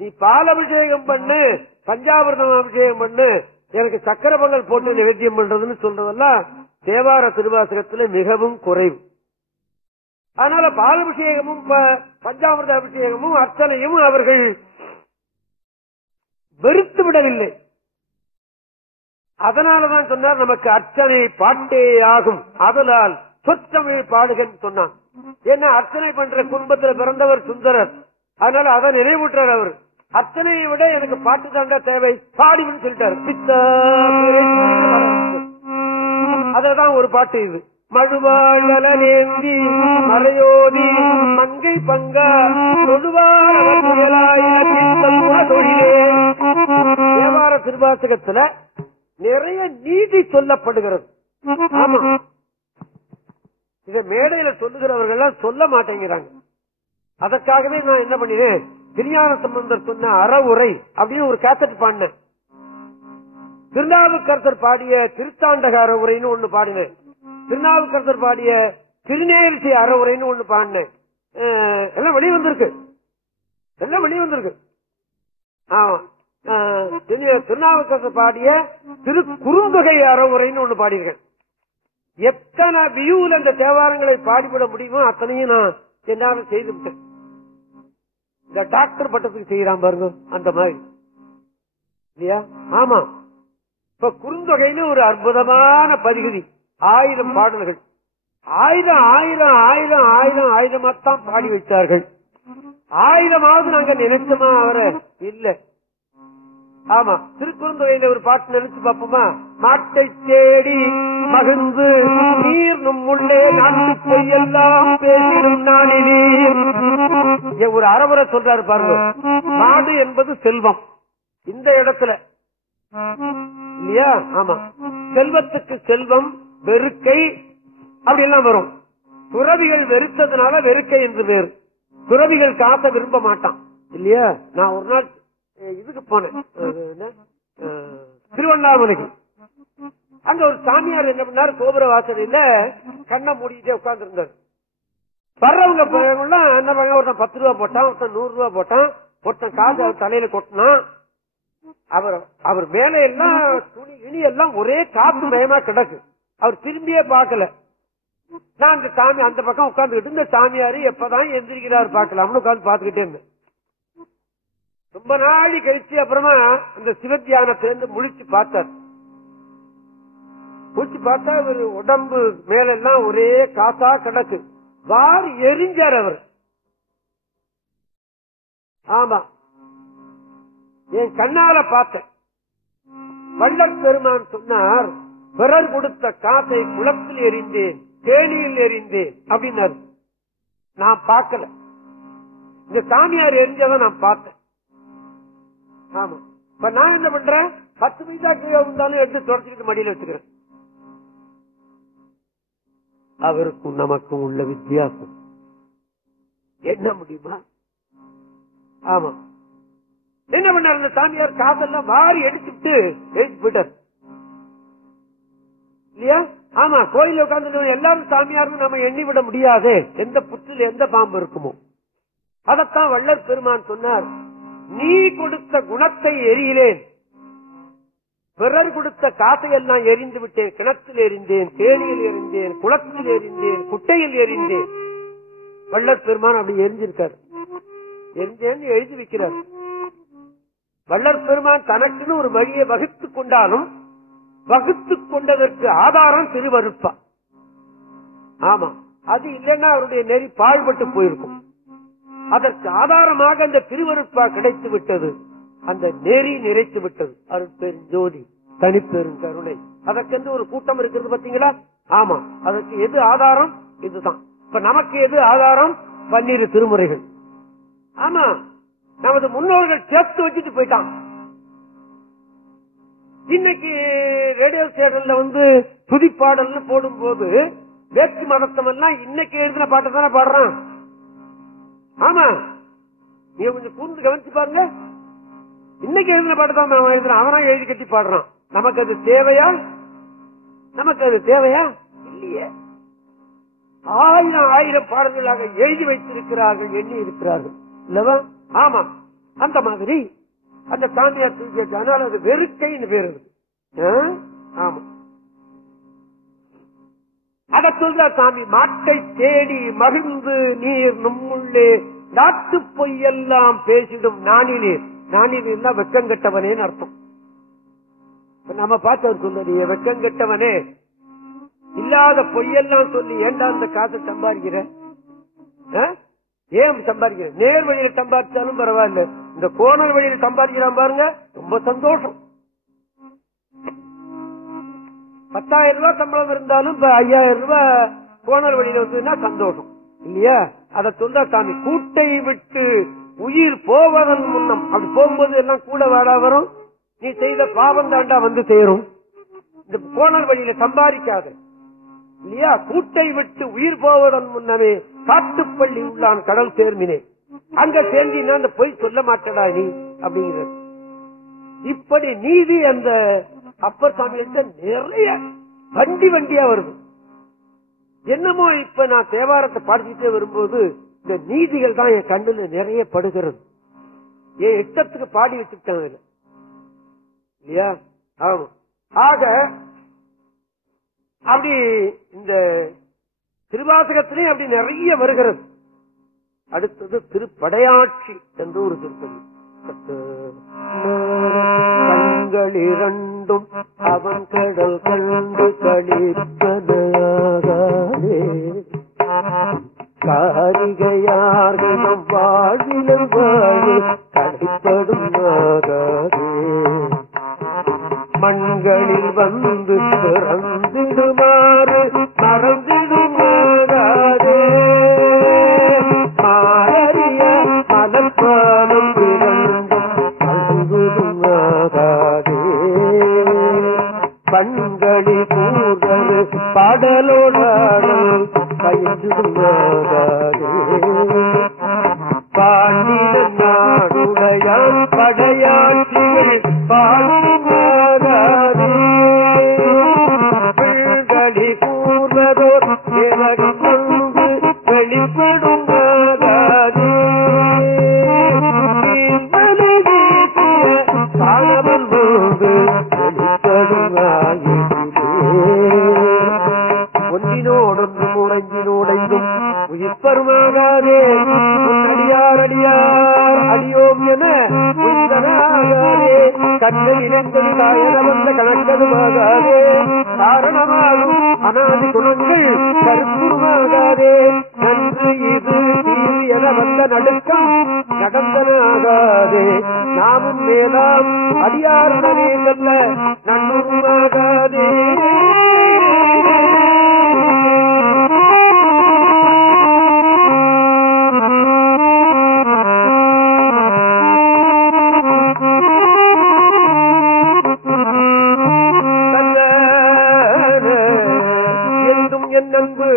நீ பால் அபிஷேகம் பண்ணு, பஞ்சாபிரதம் அபிஷேகம் பண்ணு, எனக்கு சக்கர பொங்கல் போட்டு நிவேத்தியம் பண்றதுன்னு சொல்றதெல்லாம் தேவார திருவாசகத்துல மிகவும் குறைவு. அதனால பால் அபிஷேகமும் பஞ்சாமிர்த அபிஷேகமும் அர்ச்சனையும் அவர்கள் வெறுத்து விடவில்லை. அதனாலதான் சொன்னார், நமக்கு அர்ச்சனை பாட்டே ஆகும் அதனால் சொற்றமிழ் பாடுகன்னு சொன்னான். ஏன்னா அர்ச்சனை பண்ற குடும்பத்துல பிறந்தவர் சுந்தரர், அதனால அதை நினைவூட்டுறார். அவர் அர்ச்சனையை விட எனக்கு பாட்டு தாண்டா தேவை, பாடின்னு சொல்லிட்டார். அததான் ஒரு பாட்டு இது. மழுவாழலேந்தி மறையோதி மங்கை பங்கா தேவார திருவாசகத்துல நிறைய நீதி சொல்லப்படுகிறது. ஆமா, இத மேடையில சொல்லுகிறவர்கள் சொல்ல மாட்டேங்கிறாங்க. அதற்காகவே நான் என்ன பண்ணினேன், திருஞான சம்பந்தர் சொன்ன அறவுரை அப்படின்னு ஒரு கேசட் பாடினேன். திருநாவுக்கரசர் பாடிய திருத்தாண்டக அறவுரைன்னு ஒண்ணு பாடினேன். திருநாவுக்கரசர் பாடிய திருநேரிசை அறவுரைன்னு ஒண்ணு பாடினேன். எல்லாம் வெளியே வந்திருக்கு, எல்லாம் வெளியே வந்திருக்கு. ஆமா, திருநாவுக்கரசர் பாடிய திரு குறுந்தொகை அறவுரைன்னு ஒண்ணு பாடியிருக்கேன். எத்தனை வியூல அந்த தேவாரங்களை பாடிவிட முடியுமோ அத்தனையும் நான் என்னாலும் செய்து விட்டேன். இந்த டாக்டர் பட்டத்துக்கு செய்யறான் பாருங்க, அந்த மாதிரி இல்லையா? ஆமா, இப்ப குறுந்தொகைன்னு ஒரு அற்புதமான பதிகதி, 1000 பாடல்கள், 1000 பாடி வைத்தார்கள். 1000 நாங்க நினைச்சோமா அவரை? இல்ல. ஆமா, திருக்குறுந்தொகையில ஒரு பாட்டு நினைச்சு பார்ப்போமா? மாட்டை தேடி மகிழ்ந்து நீர் நும்முள்ளே நாட்டு பொய்யெல்லாம் பேசிடும் நாளிலே ஒரு அறவுரை சொல்றாரு பாருங்க. நாடு என்பது செல்வம் இந்த இடத்துல இல்லையா? ஆமா, செல்வத்துக்கு செல்வம் வெறுக்கை அப்படி எல்லாம் வரும். துறவிகள் வெறுத்ததுனால வெறுக்கை என்று வேறு. துறவிகள் காசை விரும்ப மாட்டான் இல்லையா? நான் ஒரு நாள் இதுக்கு போனேன், திருவண்ணாமலைக்கு. அங்க ஒரு சாமியார் என்ன பண்ணாரு, கோபுர வாசலில கண்ணை மூடிட்டே உட்கார்ந்து இருந்தார். வர்றவங்க என்ன பண்ண, ஒருத்தன் 10 ரூபா போட்டான், ஒருத்தன் 100 ரூபா போட்டான், ஒருத்தன் காசு அவர் தலையில கொட்டினான். அவர் மேல எல்லாம் துணி இனி எல்லாம் ஒரே காத்து மயமா கிடக்கு. அவர் திரும்பியே பார்க்கல. நான் அந்த சாமி அந்த பக்கம் உட்கார்ந்துக்கிட்டு இந்த சாமியாரு எப்பதான் எந்திரிக்கிறார் பார்க்கலாம்னு உட்கார்ந்து பார்த்துக்கிட்டே இருந்தேன். ரொம்ப நாளி கழிச்சு அப்புறமா அந்த சிவத்தியானத்திலிருந்து முழிச்சு பார்த்தார். முழிச்சு பார்த்தா ஒரு உடம்பு மேல எல்லாம் ஒரே காசா கிடக்கு. வாரி எரிஞ்சார் அவர். ஆமா, என் கண்ணால பார்த்தேன். வள்ளல் பெருமான் சொன்னார், பிறர் கொடுத்த காசை குளத்தில் எறிந்தேன், தேனியில் எறிந்தேன் அப்படின்னாரு. நான் பார்க்கல, இந்த சாமியார் எரிஞ்சதை நான் பார்த்தேன். ஆமா, இப்ப நான் என்ன பண்றேன், 10 பைசா கீழே இருந்தாலும் எடுத்து தொடச்சிக்கிட்டு மடியில வச்சுக்கிறேன். அவருக்கும் நமக்கும் உள்ள வித்தியாசம் என்ன முடியுமா? ஆமா, என்ன பண்ணார் இந்த சாமியார், காசெல்லாம் வாரி எடுத்துட்டு எழுதி போயிட்டார் இல்லையா? ஆமா, கோயில உட்கார்ந்து எல்லாரும் சாமியாரும் நம்ம எண்ணிவிட முடியாது, எந்த புற்றில் எந்த பாம்பு இருக்குமோ. அதத்தான் வள்ளல் பெருமான் சொன்னார், நீ கொடுத்த குணத்தை எரியிலேன், பிறர் கொடுத்த காசையெல்லாம் எரிந்து விட்டேன். கிணத்தில் எரிந்தேன், தேனியில் எரிந்தேன், குளத்தில் எரிந்தேன், குட்டையில் எரிந்தேன். வள்ளற் பெருமான் அப்படி எரிஞ்சிருக்காரு. எரிஞ்சேன்னு எழுதி வைக்கிறார். வள்ளற் பெருமான் தனக்குன்னு ஒரு வழியை வகுத்துக் கொண்டாலும் வகுத்துக் கொண்டதற்கு ஆதாரம் திருவருட்பா. ஆமா, அது இல்லைன்னா அவருடைய நெறி பாழ்பட்டு போயிருக்கும். அதற்கு ஆதாரமாக அந்த திருவருட்பா கிடைத்து விட்டது, அந்த நெறி நிறைத்து விட்டது. அருட்பெருஞ்சோதி தனிப்பெரும் கருணை, அதற்கு ஒரு கூட்டம் இருக்கிறது பாத்தீங்களா? ஆமா, அதற்கு எது ஆதாரம்? இதுதான். இப்ப நமக்கு எது ஆதாரம்? 12 திருமுறைகள். ஆமா, நமது முன்னோர்கள் சேர்த்து வச்சுட்டு போயிட்டான். இன்னைக்கு ரேடியோ ஸ்டேஷன்ல துதிப்பாடல்னு போடும் போது வேற்று மதத்தம் எல்லாம் இன்னைக்கு எழுதின பாட்டை தானே பாடுறான். ஆமா, நீங்க கொஞ்சம் கூர்ந்து கவனிச்சு பாருங்க. இன்னைக்கு எழுதின பாட்டு தான் எழுதுறான், அவனா எழுதி கட்டி பாடுறான். நமக்கு அது தேவையா? நமக்கு அது தேவையா? இல்லையே. ஆயிரம் பாடல்களாக எழுதி வைத்திருக்கிறார்கள், எண்ணி இருக்கிறார்கள் இல்லவா? ஆமா, அந்த மாதிரி அந்த சாமியார் தூக்கியால் அது வெறுக்கைன்னு பேரு. ஆமா, அத சொல்ற சாமி. மாட்டை தேடி மகிழ்ந்து நீர் நம்முள்ளே நாட்டு பொய்யெல்லாம் பேசிடும் நானினீர். நானினீர்னா வெக்கங்கெட்டவனேன்னு அர்த்தம். நம்ம பார்த்து அவர் சொல்ல, நீ வெக்கங்கெட்டவனே, இல்லாத பொய்யெல்லாம் சொல்லி ஏண்டா அந்த காசை சம்பாதிக்கிற? ஏன் சம்பாதிக்கிற? நேர் வழியில சம்பாதிச்சாலும் பரவாயில்ல, இந்த கோணல் வழியில சம்பாதிக்கிறான் பாருங்க, ரொம்ப சந்தோஷம். 10,000 ரூபாய் சம்பளம் இருந்தாலும் 5,000 ரூபாய் கோணல் வழியில வந்ததுன்னா சந்தோஷம் இல்லையா? அத சொல்ற சாமி. கூட்டை விட்டு உயிர் போவதன் முன்னம், அப்படி போகும்போது எல்லாம் கூட வாடா வரும், நீ செய்த பாவம் தாண்டா சேரும். இந்த கோணல் வழியில சம்பாதிக்காத இல்லையா? கூட்டை விட்டு உயிர் போவதன் முன்னமே காட்டுப்பள்ளி உள்ளான் கடல் சேர்மினே, அங்க சேர்ந்தினா அந்த பொய் சொல்ல மாட்டடா நீ அப்படிங்கிறது. இப்படி நீதி அந்த அப்பர் சாமிகிட்ட நிறைய வண்டியா வருது. என்னமோ இப்ப நான் தேவாரத்தை பாடிக்கிட்டே வரும்போது இந்த நீதிகள் தான் என் கண்ணுல நிறைய படுகிறது. என் இஷ்டத்துக்கு பாடி வச்சுட்டாங்க இல்லையா? ஆமா. ஆக அப்படி இந்த திருவாசகத்திலே அப்படி நிறைய வருகிறது. அடுத்தது திருப்படையாட்சி என்று ஒரு திருப்பதி. கண்களிரண்டும் அவன் கடல் கண்டு களிப்பதாகாதே, காரிகையார்களும் வாழ்விலும் வாழு கடிப்படும் ஆகாதே, மண்களில் பிறந்திடுமாறு மறந்திடுமாகாதே, மாறிய மலர்பானம் பிறந்தும் அழுகுதுமாகாதே, பண்களி கூதரு பாடலோடாடல் பயின்றுமாகாதே, பாண்டின நாடுடையான் படையாட்சிகள் பாடுமாகாதே, பிள்களி கூர்வதோர் தேவகம் வந்து வெளிப்படுமாகாதே, பாகவன் வந்து வெளிப்படுமாகே, ஒன்றினோடொன்று முறைஞ்சினோடைந்தும் உயிர்ப்பருமாகாதே, அடியார் அடியார் அடியோம் என உயிராகாதே, கண்கள் இணைந்தது தாயன வந்த கணக்கதுமாகாதே, காரணமாகும் அநாதி குணங்கள் கருப்புருமாகாதே, நன்று இது தீது என வந்த நடுக்கம் நடந்தனாகாதே, நாமும் மேலாம் அடியாருடனே செல்ல நன்னுருமாகாதே. அன்பு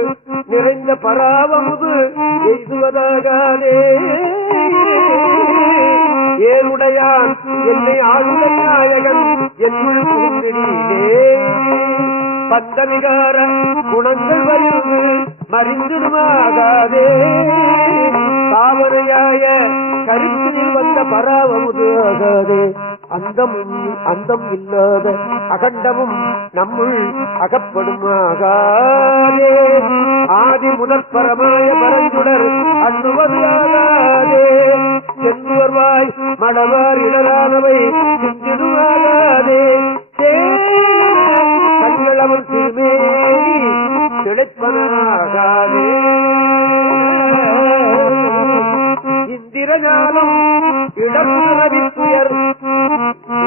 நிறைந்த பராவமுது எய்துவதாகாதே, ஏழுடையான் என்னை ஆளுடைய நாயகன் என்னுள் பூந்திரியிலே, பந்தவிகார குணங்கள் வருவது மறிந்துமாகாதே, தாவரையாய கருத்தினில் வந்த பராவமுது ஆகாதே, அந்தம் இல்லாத அகண்டமும் நம்முள் அகப்படுமாகாதே. ஆதி முதற் பரமாய பரஞ்சுடர் அண்ணுவது ஆகாதே. சென்றுவர்வாய் மடவார் இடரானவை செஞ்சிடுவாகாதே. கண்களவன் திருமேனி திளைப்பனாகாதே. இந்திரஞானம் இடமுறவித்துயர்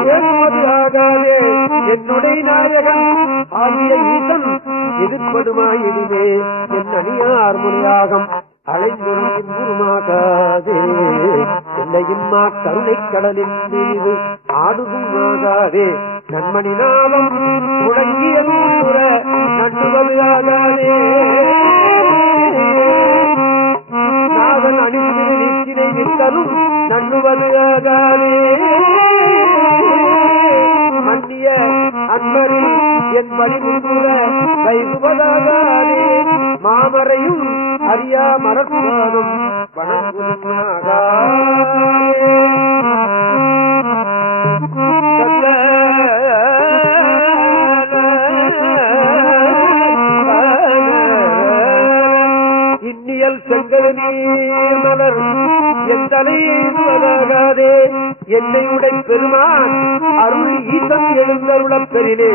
ஏற்பது ஆகாதே. என்னுடைய நாயகன் ஆகிய ஈசன் எதிர்ப்படுமாயிடுமே. என் அணியார் முறையாகம் அழைந்துருமாகாதே. என்னையும்மா கருணை கடலின் மீது ஆடுதுமாகாதே. நன்மணி நாளம் முழங்கியது நட்டுவது ஆகாதே. நாதன் அணிந்து நீக்கினை நிற்கலும் நன்னுவது ஆகாதே. மன்னிய அன்பரில் என் வழி முன்புற கைதுவதாகாதே. மாமரையும் அறியா மரப்பாதம் வணங்குவதாகாதே. இன்னியல் செங்கல் நீர் மலர் என் தலையெழுவதாகாதே. என்னை உடை பெருமான் அருள் ஈசன் எழுந்தருளப் பெறினே.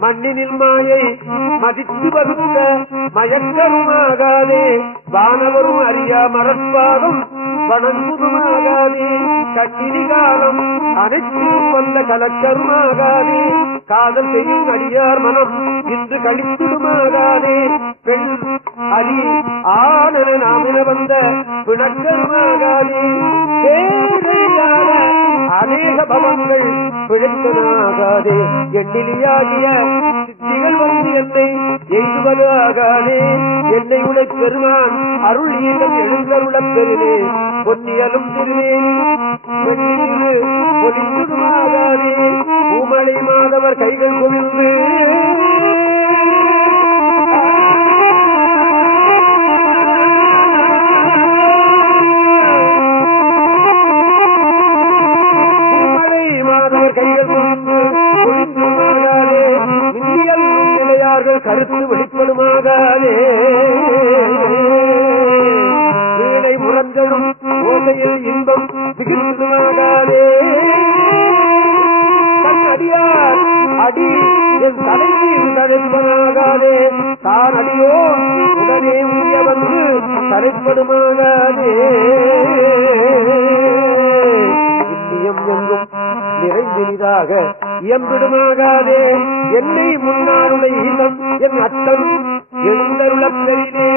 மண்ணினில் மாயை மதித்து வகுத்த மயக்கருமாகாதே. வானவரும் அறியா மரப்பாதம் வணங்குதுமாகாதே. கண்ணினி காலம் அனைத்தும் வந்த கலக்கருமாகாதே. காதல் செய்யும் அடியார் மனம் இன்று கழித்துடுமாகாதே. பெண் அரி ஆனன நாமின வந்த பிணக்கருமாகாதே. அநேக பவங்கள் பிழைப்பதாகாதே. எண்ணிலியாகிய சித்திகள் வந்து என்னை எய்துவது ஆகாதே. என்னை உடை பெருமான் அருள் ஈசன் எழுந்தருளப் பெருமே. பொன்னியலும் திருவேணி பொலிந்துடுமாகாதே. பூமலை மாதவர் கைகள் குவிந்து கருத்து வெளிப்படுமாகாதே. வீணை முரஞ்சலும் ஓசையில் இன்பம் திகிர்ந்துமாகாதே. தன் அடியார் அடி என் தலைமையில் தடைப்பதாகாதே. தான் அடியோ உடனே உரிய வந்து தடைப்படுமாகாதே. இந்தியம் எங்கும் நிறைந்தினிதாக இயம்பிடுமாகாதே. என்னை முன்னாருடைய ஈசம் என் அத்தம் எழுந்தருளப் பெறினே.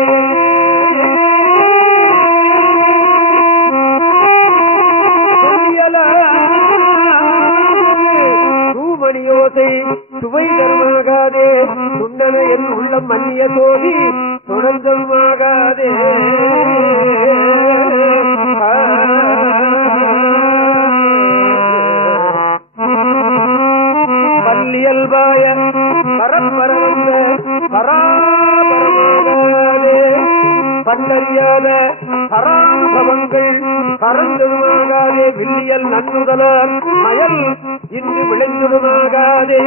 தூமணியோசை சுவை தருமாகாதே. சுண்டன என் உள்ளம் மன்னிய சோதி தொடர்ந்தருமாகாதே. பல்லியல்பாய பரப்பரவந்த பராபரமாகாதே. பல்லறியாத பரானுபவங்கள் பறந்ததுமாகாதே. வில்லியல் நன்னுதலார் மயல் இன்று விளைந்துடுமாகாதே.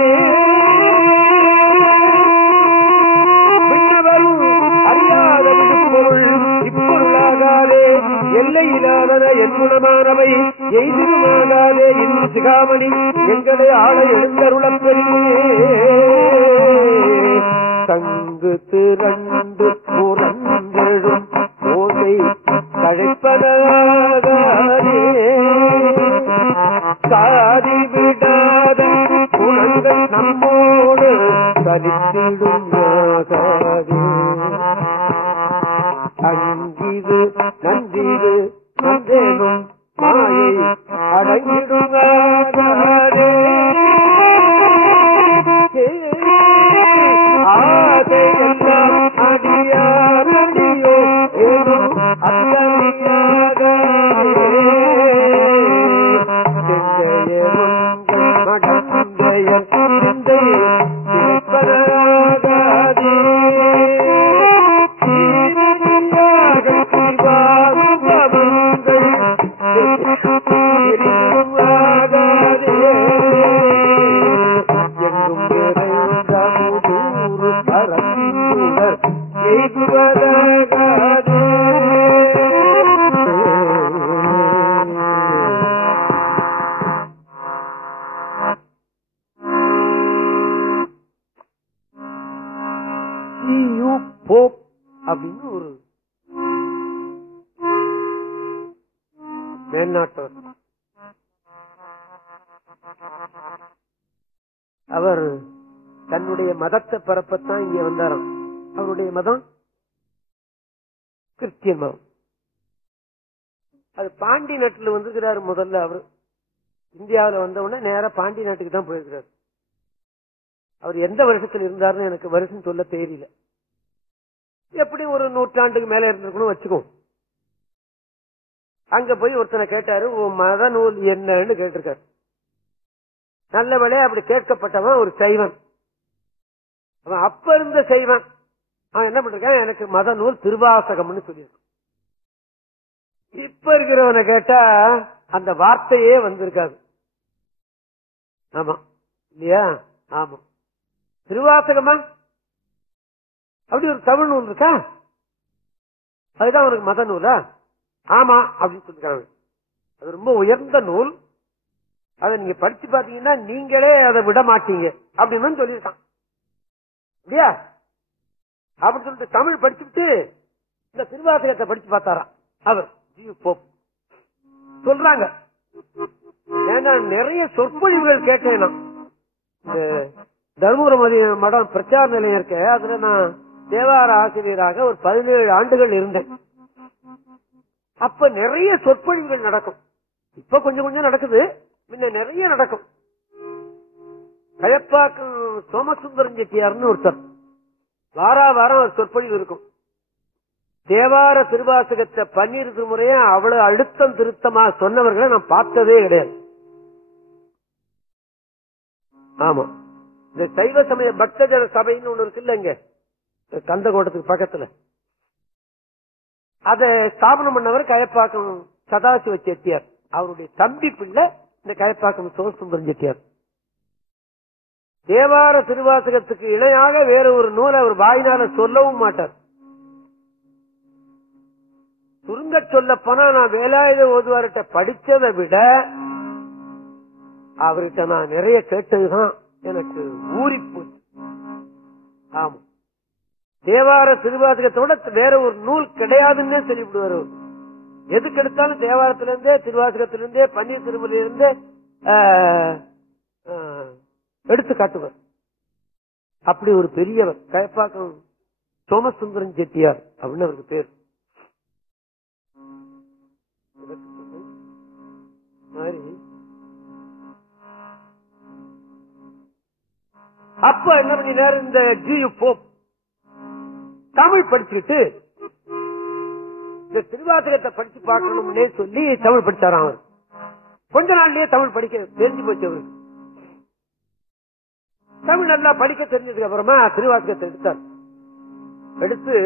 விண்ணவரும் அறியாத விடுப்பொருள் இப்பொருளாகாதே. எல்லையிலாதன என் குணமானவை எய்துமாகாதே. இன்று சிகாமணி எங்களை ஆள எழுந்தருளப் பெறியே. தங்கு திரண்டு புறந்தெழும் ஓசை கழைப்பதாகாதே. சாதி விடாத குணங்கள் நம்மோடு சரித்திடுமாகாதே. அங்கிது நன்றிது நந்தேனும் மாயை அடங்கிடுமாகாதே. ஆதையெல்லாம் அடியாரடியோ ஏதோ அத்தனியாகாதே. போப் அப்படின்னு ஒரு மேல்நாட்டவர். அவர் தன்னுடைய மதத்தை பரப்பத்தான் இங்க வந்தாராம். அவருடைய மதம் கிறிஸ்டியன் மதம். அது பாண்டி நாட்டுல வந்திருக்கிறாரு. முதல்ல அவர் இந்தியாவில் வந்த உடனே நேரா பாண்டி நாட்டுக்கு தான் போயிருக்கிறார். அவர் எந்த வருஷத்துல இருந்தாருன்னு எனக்கு வருஷம் சொல்ல தெரியல. எப்படி ஒரு 100 நூற்றாண்டுக்கு மேல இருந்திருக்கணும் வச்சுக்கோ. அங்க போய் ஒருத்தனை கேட்டாரு, உன் மத நூல் என்னன்னு கேட்டிருக்காரு. நல்லவேளை அப்படி கேட்கப்பட்டவன் ஒரு சைவன். அவன் அப்ப இருந்த சைவன். அவன் என்ன பண்ணிருக்கான், எனக்கு மத நூல் திருவாசகம்னு சொல்லியிருக்கான். இப்ப இருக்கிறவனை கேட்டா அந்த வார்த்தையே வந்திருக்காது. ஆமா இல்லையா? ஆமா, திருவாசகமா அப்படி ஒரு தமிழ் நூல் இருக்கா? அதுதான் உனக்கு மத நூலா? ஆமா அப்படின்னு சொல்லிருக்காங்க. அது ரொம்ப உயர்ந்த நூல். அதை நீங்க படிச்சு பாத்தீங்கன்னா நீங்களே அதை விட மாட்டீங்க அப்படின்னு சொல்லியிருக்கான். இல்லையா? அப்படின்னு சொல்லிட்டு தமிழ் படிச்சுட்டு இந்த திருவாசகத்தை படிச்சு பார்த்தாராம் அவர். சொல்றாங்க. ஏன்னா நிறைய சொற்பொழிவுகள் கேட்டேன் நான். இந்த தர்மபுரி மடம் பிரச்சார நிலையம் இருக்க, அதுல நான் தேவார ஆசிரியராக ஒரு 17 ஆண்டுகள் இருந்தேன். அப்ப நிறைய சொற்பொழிவுகள் நடக்கும். இப்ப கொஞ்சம் கொஞ்சம் நடக்குது, முன்ன நிறைய நடக்கும். கயப்பாக்கம் சோமசுந்தரம் செட்டியார்னு ஒருத்தர் வாரம் ஒரு சொற்பொழிவு இருக்கும். தேவார திருவாசகத்தை 12 முறையா அவ்வளவு அழுத்தம் திருத்தமா சொன்னவர்களை நான் பார்த்ததே கிடையாது. ஆமா, இந்த சைவ சமய பக்தஜன சபைன்னு ஒண்ணு இருக்கு இல்லங்க, கந்தகோட்டத்துக்கு பக்கத்துல. அதை ஸ்தாபனம் பண்ணவர் கயப்பாக்கம் சதாசிவ செட்டியார். அவருடைய தம்பி பிள்ளை இந்த கயப்பாக்கம் சோமசுந்தரம் செட்டியார். தேவார திருவாசகத்துக்கு இணையாக வேற ஒரு நூலை அவர் வாயினால சொல்லவும் மாட்டார். சுருங்க சொல்ல போனா நான் வேலாயுத ஓதுவார்கிட்ட படிச்சதை விட அவர்கிட்ட நான் நிறைய கேட்டதுதான் எனக்கு ஊறி போச்சு. ஆமா, தேவார திருவாசகத்தோட வேற ஒரு நூல் கிடையாதுன்னு சொல்லிவிடுவார். எதுக்கு எடுத்தாலும் தேவாரத்திலிருந்தே, திருவாசகத்திலிருந்தே, பன்னீர் திருமலையிலிருந்தே எடுத்து காட்டுவார். அப்படி ஒரு பெரியவர் கயப்பாக்கம் சோமசுந்தரம் செட்டியார் அப்படின்னு அவருக்கு பேர். அப்ப என்ன பண்ணினார், இந்த ஜியு போப் தமிழ் படிச்சுக்கிட்டு இந்த திருவாசகத்தை படிச்சு பார்க்கணும்னே சொல்லி தமிழ் படிச்சாராம். அவர் கொஞ்ச நாள்லயே தமிழ் படிக்க தெரிஞ்சு போச்சு. அவருக்கு தமிழ் நல்லா படிக்க தெரிஞ்சதுக்கு அப்புறமா திருவாசகத்தை எடுத்தார். எடுத்து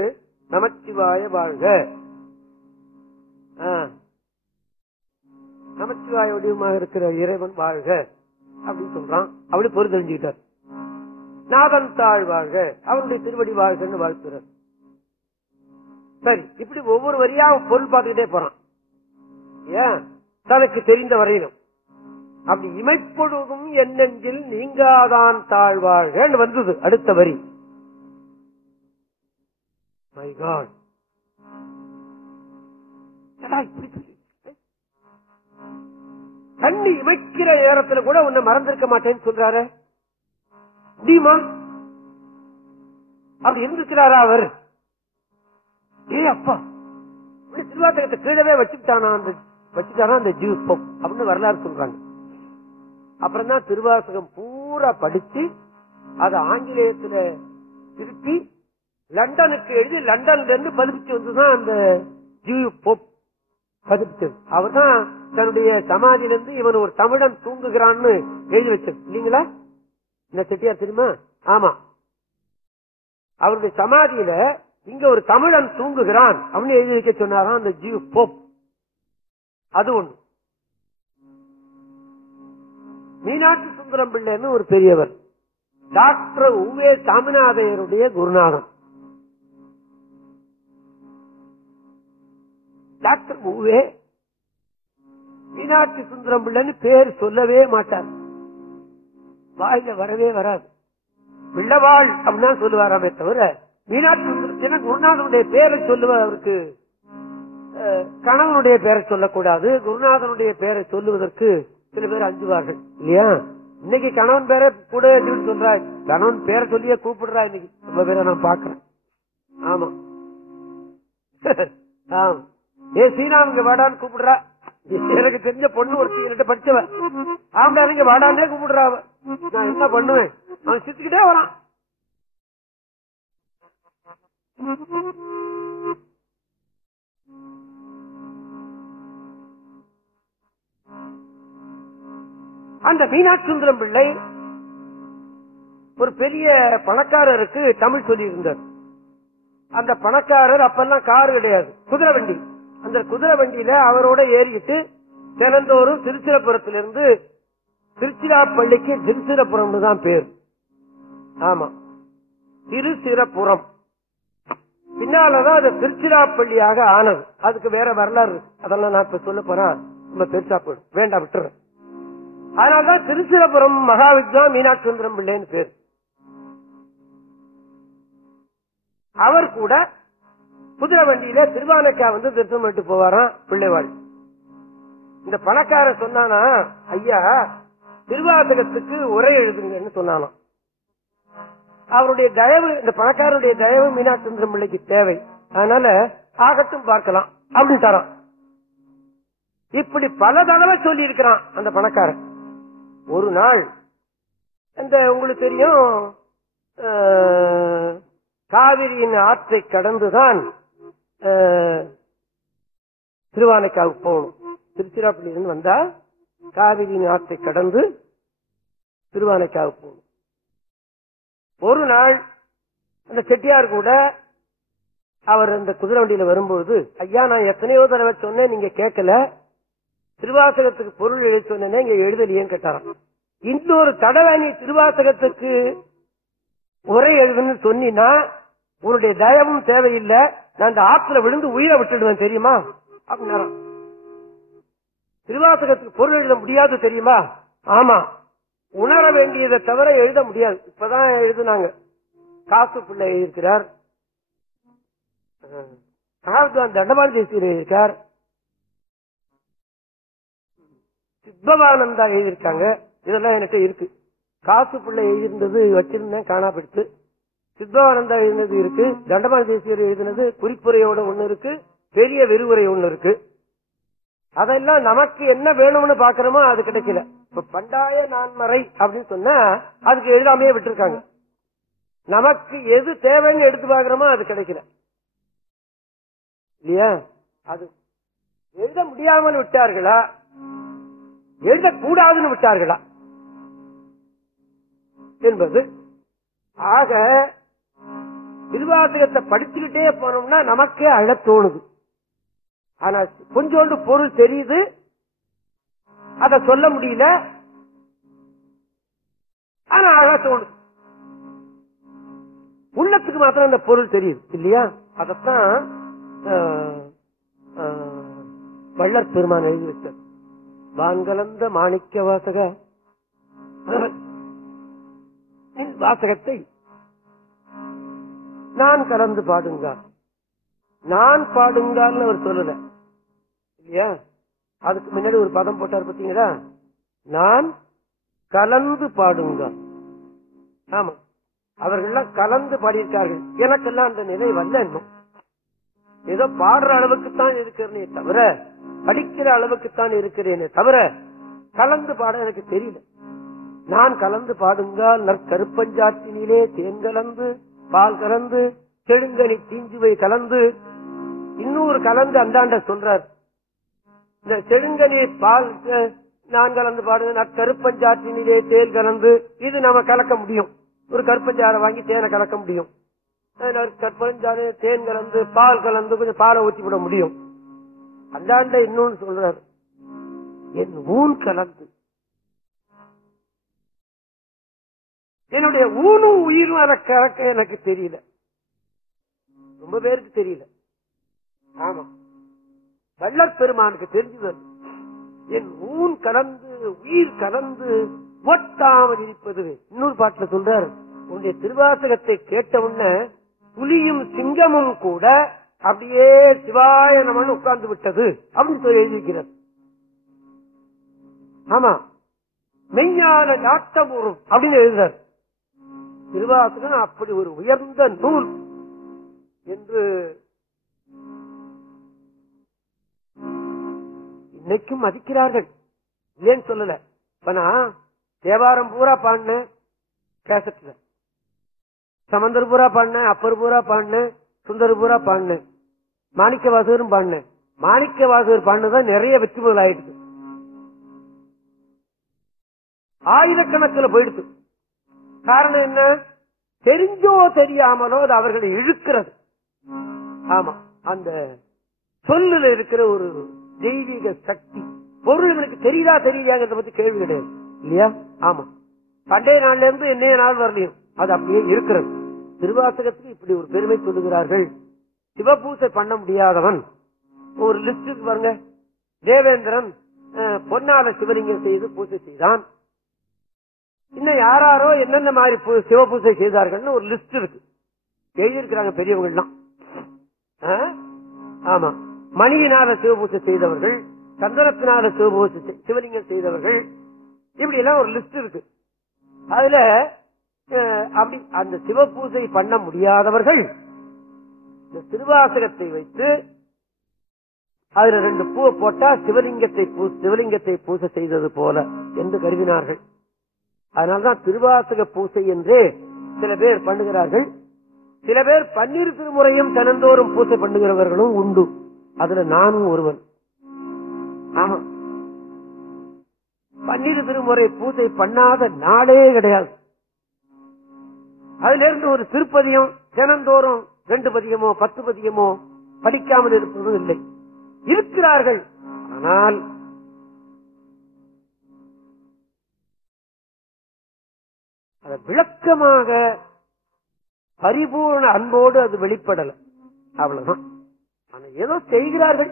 நமச்சிவாய வாழ்க, நமச்சிவாய வடிவமாக இருக்கிற இறைவன் வாழ்க அப்படின்னு சொல்றான். அப்படி பொருள் தெரிஞ்சுக்கிட்டார். நாதன் தாழ் வாழ்க, அவருடைய திருவடி வாழ்கன்னு வாழ்த்துறார். சரி, இப்படி ஒவ்வொரு வரியா பொருள் பார்த்துக்கிட்டே போறான். ஏன், தனக்கு தெரிந்த வரையிலும். அப்படி இமைப்பொழுதும் என்னெஞ்சில் நீங்காதான் தாழ்வாழ்க வந்தது அடுத்த வரி. மை காட், கண்ணி இமைக்கிற நேரத்துல கூட உன்னை மறந்திருக்க மாட்டேன்னு சொல்றாரு. முடியுமா? அப்படி இருந்துக்கிறாரா அவர்? ஏ அப்பா, திருவாசகத்தை கீழவே வச்சுட்டானா அந்த ஜூஸ் போப் அப்படின்னு வரலாறு சொல்றாங்க. அப்புறம் தான் திருவாசகம் பூரா படிச்சு அதை ஆங்கிலேயத்துல திருப்பி லண்டனுக்கு எழுதி லண்டன்ல இருந்து பதிப்பிச்சு வந்துதான் அந்த ஜூஸ் போப் பதிப்பிச்சது. அவர் தான் தன்னுடைய சமாதியிலிருந்து இவன் ஒரு தமிழன் தூங்குகிறான்னு எழுதி வச்சது இல்லீங்களா? இந்த செட்டியார் தெரியுமா? ஆமா, அவருடைய சமாதியில இங்க ஒரு தமிழன் தூங்குகிறான் அப்படின்னு எழுதி வைக்க சொன்னாராம் அந்த ஜியூ போப். அது ஒண்ணு. மீனாட்சி சுந்தரம் பிள்ளைன்னு ஒரு பெரியவர், டாக்டர் உவே சாமிநாதையருடைய குருநாதன். டாக்டர் உவே மீனாட்சி சுந்தரம் பிள்ளைன்னு பேர் சொல்லவே மாட்டார், வாயில வரவே வராது. பிள்ளவாள் அப்படின்னா சொல்லுவாராமே தவிர மீனாட்சி சுந்தரம் ஏன்னா குருநாதனுடைய பேரை சொல்லுவதற்கு கணவனுடைய பேரை சொல்லக்கூடாது. குருநாதனுடைய பேரை சொல்லுவதற்கு சில பேர் அஞ்சுவார்கள் இல்லையா? இன்னைக்கு கணவன் பேரை கூட சொல்றா, கணவன் பேரை சொல்லியே கூப்பிடுறா இன்னைக்கு ரொம்ப பேரை நான் பாக்குறேன். ஆமா ஆமா, ஏ சீனாவுங்க வாடான்னு கூப்பிடுறா. எனக்கு தெரிஞ்ச பொண்ணு ஒரு என்கிட்ட படிச்சவன் ஆம்பளைங்க வாடான்னே கூப்பிடுறா. நான் என்ன பண்ணுவேன்? அவன் சிரிச்சுக்கிட்டே வரான். அந்த மீனாட்சி சுந்தரம் பிள்ளை ஒரு பெரிய பணக்காரருக்கு தமிழ் சொல்லி இருந்தார். அந்த பணக்காரர் அப்பெல்லாம் கார் கிடையாது, குதிரை வண்டி. அந்த குதிரை வண்டியில அவரோட ஏறிக்கிட்டு தினந்தோறும் திருச்சிராப்பள்ளத்திலிருந்து திருச்சிராப்பள்ளிக்கு திருச்சிராபுரம் தான் பேர். ஆமா, திருச்சிராபுரம். பின்னாலதான் அது திருச்சிராப்பள்ளியாக ஆனது. அதுக்கு வேற வரலாறு, அதெல்லாம் நான் இப்ப சொல்ல போறேன், ரொம்ப பெருசா போயிடும், வேண்டாம் விட்டுறேன். அதனால்தான் திருச்சிராபுரம் மகாவித்வான் மீனாட்சி சுந்தரம் பிள்ளைன்னு பேர். அவர் கூட குதிரை வண்டியில திருவானைக்கா வந்து திருத்தம் பண்ணிட்டு போவாராம் பிள்ளைவாள். இந்த பணக்கார சொன்னானா, ஐயா திருவாசகத்துக்கு உரை எழுதுங்கன்னு சொன்னானாம். அவருடைய தயவு, இந்த பணக்காரருடைய தயவு மீனாட்சி சுந்தரம் பிள்ளைக்கு தேவை, அதனால ஆகட்டும் பார்க்கலாம் அப்படின்னு தரான். இப்படி பல தடவை சொல்லி இருக்கிறான் அந்த பணக்காரன். ஒரு நாள் இந்த உங்களுக்கு தெரியும், காவிரியின் ஆற்றை கடந்துதான் திருவானைக்காவுக்கு போகணும். திருச்சிராப்பள்ளியிலிருந்து வந்தா காவிரியின் ஆற்றை கடந்து திருவானைக்காவுக்கு போகணும். ஒரு நாள் அந்த செட்டியார் கூட அவர் அந்த குதிரை வண்டியில வரும்போது, ஐயா நான் எத்தனையோ தடவை சொன்னேன் நீங்க கேட்கல, திருவாசகத்துக்கு பொருள் எழுதி சொன்னேன் இங்க எழுதலையேன்னு கேட்டாராம். இன்னொரு தடவை நீ திருவாசகத்துக்கு உரை எழுதுன்னு சொன்னா உன்னுடைய தயவும் தேவையில்லை, நான் இந்த ஆத்துல விழுந்து உயிரை விட்டுடுவேன் தெரியுமா அப்படின்னா. திருவாசகத்துக்கு பொருள் எழுத முடியாது தெரியுமா? ஆமா, உணர வேண்டியதை தவிர எழுத முடியாது. இப்பதான் எழுதுனாங்க, காசு பிள்ளை எழுதியிருக்கிறார், தண்டபாணி தேசியர் எழுதியிருக்கார், சித்பவானந்தா எழுதியிருக்காங்க. இதெல்லாம் என்கிட்ட இருக்கு. காசு பிள்ளை எழுதியிருந்தது வச்சிருந்தேன், காணாப்படுத்து. சித்பவானந்தா எழுதினது இருக்கு, தண்டபாணி தேசியர் எழுதினது குறிப்புரையோட ஒண்ணு இருக்கு, பெரிய விரிவுரை ஒண்ணு இருக்கு. அதெல்லாம் நமக்கு என்ன வேணும்னு பாக்கிறோமோ அது கிடைக்கல. இப்ப பண்டாய நான்மறை அப்படின்னு சொன்னா அதுக்கு எழுதாமையே விட்டுருக்காங்க. நமக்கு எது தேவைன்னு எடுத்து பாக்குறோமோ அது கிடைக்கல இல்லையா? அது எழுத முடியாமல் விட்டார்களா, எழுதக்கூடாதுன்னு விட்டார்களா என்பது. ஆக திருவாசகத்தை படிச்சுக்கிட்டே போனோம்னா நமக்கே அழத் தோணுது. ஆனா கொஞ்சோண்டு பொருள் தெரியுது, அத சொல்ல முடியல, ஆனா அழ தோணுது. உள்ளத்துக்கு மாத்திரம் அந்த பொருள் தெரியுது இல்லையா? அதத்தான் வள்ளற் பெருமான் எழுதி வச்சார். வான்கலந்த மாணிக்க வாசக வாசகத்தை நான் கலந்து பாடுங்க, நான் பாடுங்கன்னு அவர் சொல்லல இல்லையா? அதுக்கு முன்னாடி ஒரு பதம் போட்டார் பாத்தீங்களா, நான் கலந்து பாடுங்க. ஆமா, அவர்கள்லாம் கலந்து பாடியிருக்கார்கள். எனக்கெல்லாம் அந்த நிலை வரல. இன்னும் ஏதோ பாடுற அளவுக்குத்தான் இருக்கிறேனே தவிர, படிக்கிற அளவுக்குத்தான் இருக்கிறேனே தவிர கலந்து பாட எனக்கு தெரியல. நான் கலந்து பாடுங்கால் நற்கருப்பஞ்சாற்றினிலே தேன் கலந்து பால் கலந்து செழுங்கனி தீஞ்சுவை கலந்து, இன்னொரு கலந்து அந்தாண்ட சொல்றார். இந்த செழுங்கனி பால் நான் கலந்து பாடுங்க, நற்கருப்பஞ்சாற்றினிலே தேன் கலந்து, இது நம்ம கலக்க முடியும். ஒரு கருப்பஞ்சாரை வாங்கி தேனை கலக்க முடியும். கற்பஞ்சாறு தேன் கலந்து பால் கலந்து கொஞ்சம் பாலை ஊற்றி விட முடியும். அந்தாண்ட இன்னொன்னு சொல்றாரு, என் ஊன் கலந்து, என்னுடைய ஊனும் உயிரும் அதை கலக்க எனக்கு தெரியல, ரொம்ப பேருக்கு தெரியல. ஆமா, வள்ளற் பெருமானுக்கு தெரிஞ்சது. என் ஊன் கலந்து உயிர் கலந்து ஒட்டாமல் இருப்பது. இன்னொரு பாட்டுல சொல்றாரு, உன்னுடைய திருவாசகத்தை கேட்ட உடனே புலியும் சிங்கமும் கூட அப்படியே சிவாய நமன் உட்கார்ந்து விட்டது அப்படின்னு சொல்லி எழுதியிருக்கிறார். ஆமா, மெய்ஞான நாட்டமுறும் அப்படின்னு எழுதுறார். திருவாசகம் அப்படி ஒரு உயர்ந்த நூல் என்று இன்னைக்கும் மதிக்கிறார்கள். இல்லேன்னு சொல்லல. இப்ப நான் தேவாரம் பூரா பாடினேன் கேசட்ல, சமந்தர் பூரா பாடினேன், அப்பர் பூரா பாடினேன், சுந்தர் பூரா பாடினேன், மாணிக்க வாசகரும் பாடினேன். மாணிக்க வாசகர் பாடினதான் நிறைய வெற்றி முதல் ஆயிடுது, ஆயிரக்கணக்கில் போயிடுது. காரணம் என்ன? தெரிஞ்சோ தெரியாமலோ அது அவர்களை இழுக்கிறது. ஆமா, அந்த சொல்லுல இருக்கிற ஒரு தெய்வீக சக்தி. பொருள்களுக்கு தெரியுதா தெரியலையாங்கிறத பத்தி கேள்வி கிடையாது இல்லையா? ஆமா, பண்டைய நாள்ல இருந்து என்னைய நாள் வரலையும் அது அப்படியே இருக்கிறது. திருவாசகத்துக்கு இப்படி ஒரு பெருமை சொல்லுகிறார்கள். சிவபூசை பண்ண முடியாதவன் ஒரு லிஸ்ட் பாருங்க. தேவேந்திரன் பொன்னால சிவலிங்கம் செய்து பூஜை செய்தான். இன்னும் யாராரோ என்னென்ன மாதிரி சிவபூசை செய்தார்கள் ஒரு லிஸ்ட் இருக்கு, எழுதியிருக்கிறாங்க பெரியவங்க எல்லாம். ஆமா, மணியினால சிவபூசை செய்தவர்கள், சந்தனத்தினால சிவபூசை சிவலிங்கம் செய்தவர்கள், இப்படி எல்லாம் ஒரு லிஸ்ட் இருக்கு. அதுல அப்படி அந்த சிவபூசை பண்ண முடியாதவர்கள் இந்த திருவாசகத்தை வைத்து அதுல 2 பூவை போட்டா சிவலிங்கத்தை பூசை செய்தது போல என்று கருதினார்கள். அதனால்தான் திருவாசக பூசை என்றே சில பேர் பண்ணுகிறார்கள். சில பேர் 12 திருமுறையும் தினந்தோறும் பூசை பண்ணுகிறவர்களும் உண்டு. அதுல நானும் ஒருவன். ஆமா, 12 திருமுறை பூஜை பண்ணாத நாளே கிடையாது. அதுல இருந்து ஒரு திருப்பதியம் தினந்தோறும் 2 பதியமோ 10 பதியமோ படிக்காமல் இருப்பதும் இல்லை, இருக்கிறார்கள். ஆனால் அது விளக்கமாக பரிபூர்ண அன்போடு அது வெளிப்படல, அவ்வளவுதான். ஆனா ஏதோ செய்கிறார்கள்,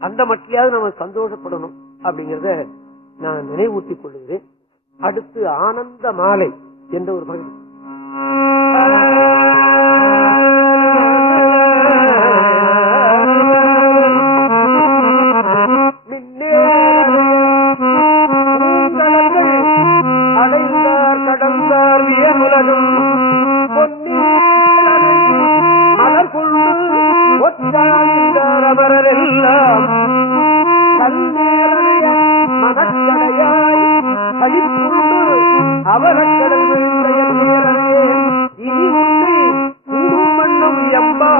அந்த மட்டிலாவது நம்ம சந்தோஷப்படணும் அப்படிங்கறத நான் நினைவூட்டிக் கொள்கிறேன். அடுத்து ஆனந்த மாலை என்ற ஒரு பகுதி. அடைந்தார் கடந்தார் வியமுலகம் மலர் கொண்டு ஒத்தார் அமரெல்லாம் மனக்கடையாய் அழிப்புண்டு அவலக்கடல் இனி உண்டு மண்ணும் எம்பா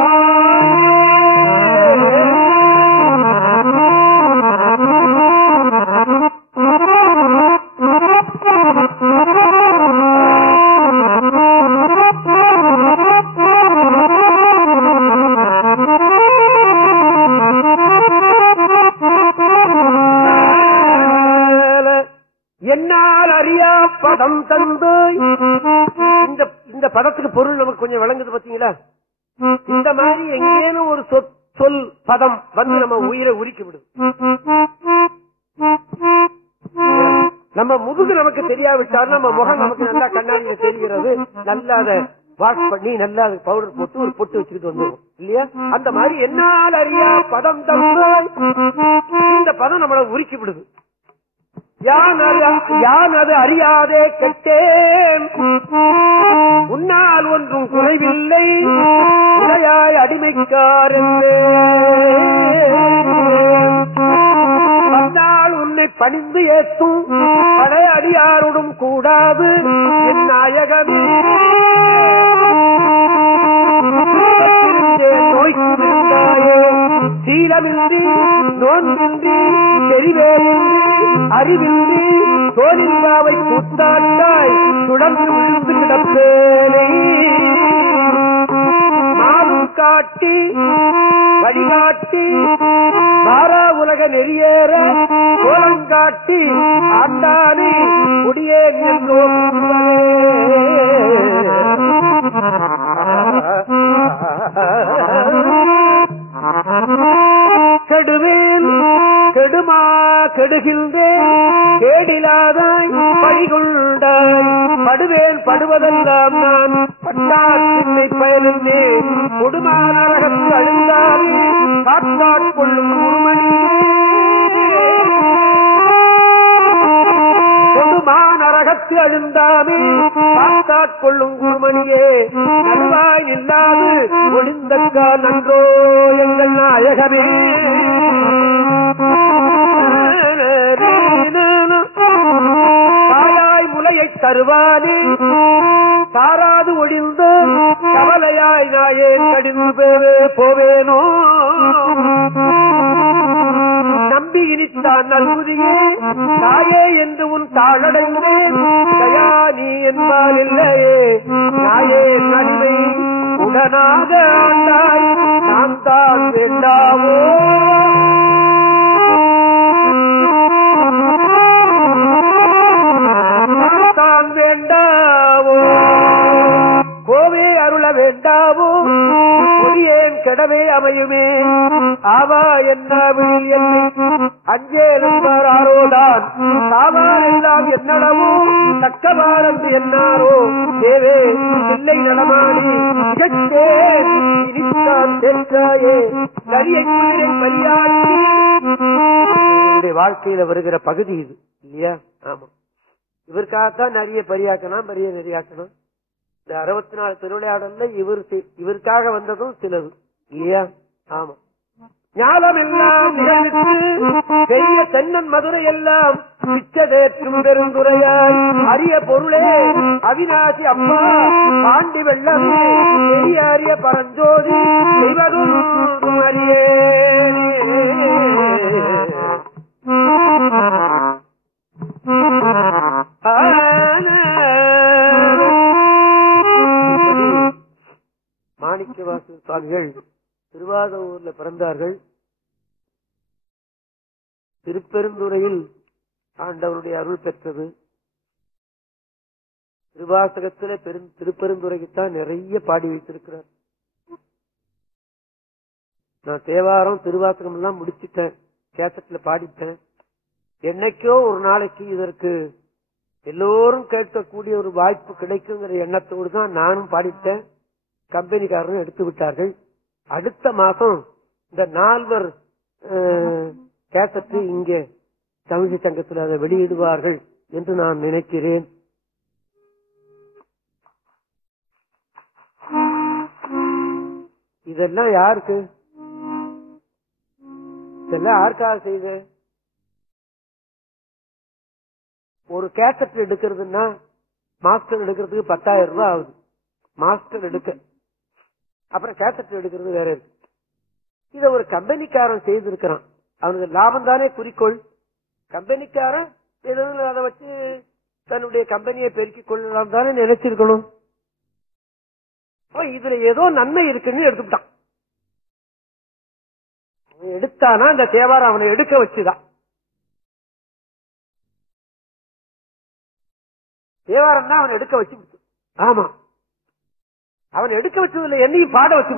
என்னால் அறியா பதம் தந்து. இந்த பதத்துக்கு பொருள் நமக்கு கொஞ்சம் விளங்குது பாத்தீங்களா? இந்த மாதிரி எங்கேனும் ஒரு சொல் பதம் வந்து நம்ம உயிரை உரிக்கி விடுது. நம்ம முதுகு நமக்கு தெரியாவிட்டாலும் நம்ம முகம் நமக்கு நல்லா கண்ணாடியில தெரிகிறது. நல்லா அதை வாஷ் பண்ணி நல்லா பவுடர் போட்டு ஒரு பொட்டு வச்சுக்கிட்டு வந்துடும் இல்லையா? அந்த மாதிரி என்னால் அறியா பதம் தந்து இந்த பதம் நம்மளை உரிக்கி விடுது. யான் அது அறியாதே கெட்டேன், உன்னால் ஒன்றும் குறைவில்லை, உடையாய் அடிமைக்காரே வந்தால் உன்னை பணிந்து ஏற்றும் பழைய அடியாரோடும் கூடாது என் நாயகமே. நோய்க்குண்டாயோ சீலமின்றி நோன்பின்றி தெரிவேயின்றி அறிவின்றி தோலின்பாவை கூத்தாட்டாய் சுடர்ந்து விழுந்து கிடப்பேனே. மாவும் காட்டி வழிகாட்டி மாறா உலக நெறியேற கோலம் காட்டி ஆண்டானே குடியே கெடுவேன் கெடுமா கெடுகின்றேன் கேடிலாதாய் பழிகொண்டாய் படுவேன் படுவதெல்லாம் நான் பட்டாற்றினை பயனில்லேன் கொடுமாநரகத்து அழுந்தால் காத்தாட்கொள்ளும் கொடுமாநரகத்து அழுந்தாமே காத்தாட்கொள்ளும் குருமணியே நடுவாய் இல்லாது ஒளிந்தக்கா நன்றோ எங்கள் நாயகமே. தாயாய் முலையை தருவானே தாராது ஒழிந்து கவலையாய் நாயே கடிந்து போவேனோ நம்பி இனித்தான் நல்குதியே தாயே என்று உன் தாழடைந்தேன் தயா நீ என்பால் இல்லையே நாயே கடிமை உடனாக ஆண்டாய் நான் தான் வேண்டாவோ வேண்டாவோ கோவே அருள வேண்டாவோ பொறியேன் கெடவே அமையுமே ஆவா என்ன என்னை அஞ்சேருப்பார் ஆரோதான் சாவார் எல்லாம் என்னடவோ தக்கவாரம் என்னாரோ தேவே இல்லை நடமாடி இனித்தான் தேற்றாயே கரியை குயிரை பரியாற்றி வாழ்க்கையில வருகிற பகுதி இது இல்லையா? ஆமா, இவருக்காகத்தான் நிறைய பரியாக்கணும் பெரிய நெறியாக்கணும். இந்த 64 திருவிளையாடல்ல இவருக்காக வந்ததும் சிலது இல்லையா? ஆமா, ஞானம் எல்லாம் பெரிய தென்னன் மதுரை எல்லாம் பிச்சதேற்றும் பெருந்துரையாய் அரிய பொருளே அவிநாசி அப்பா பாண்டி வெள்ளமே பெரிய அரிய பரஞ்சோதி செய்வதும் அரியே மாணிக்கவாசக சுவாமிகள் திருவாதூர்ல பிறந்தார்கள். திருப்பெருந்துறையில் ஆண்டவருடைய அருள் பெற்றது. திருவாசகத்திலே திருப்பெருந்துறைக்குத்தான் நிறைய பாடி வைத்திருக்கிறார். நான் தேவாரம் திருவாசகம் எல்லாம் முடிச்சுட்டேன், கேசட்ல பாடிட்டேன். என்னைக்கோ ஒரு நாளைக்கு இதற்கு எல்லோரும் கேட்கக்கூடிய ஒரு வாய்ப்பு கிடைக்குங்கிற எண்ணத்தோடு தான் நானும் பாடிட்டேன். கம்பெனிக்காரரும் எடுத்து விட்டார்கள். அடுத்த மாசம் இந்த 4 கேசட்டு இங்கே தமிழ் சங்கத்தில் அதை வெளியிடுவார்கள் என்று நான் நினைக்கிறேன். இதெல்லாம் யாருக்கு? இதெல்லாம் யாருக்காக செய்த? ஒரு கேசட் எடுக்கிறதுன்னா மாஸ்டர் எடுக்கிறதுக்கு 10,000 ரூபாய் ஆகுது. மாஸ்டர் எடுக்க அப்புறம் கேசட் எடுக்கிறது வேற இருக்கு. இத ஒரு கம்பெனிக்காரன் செய்திருக்கிறான். அவனுக்கு லாபம் தானே குறிக்கோள். கம்பெனிக்காரன் அதை வச்சு தன்னுடைய கம்பெனியை பெருக்கிக் கொள்ளலாம் தானே நினைச்சிருக்கணும். இதுல ஏதோ நன்மை இருக்குன்னு எடுத்துட்டான். எடுத்தானா இந்த தேவாரம் அவனை எடுக்க வச்சுதான். தேவாரம் தான் அவன் எடுக்க வச்சு. ஆமா, அவன் எடுக்க வச்சதுல என்னையும் பாட வச்சு.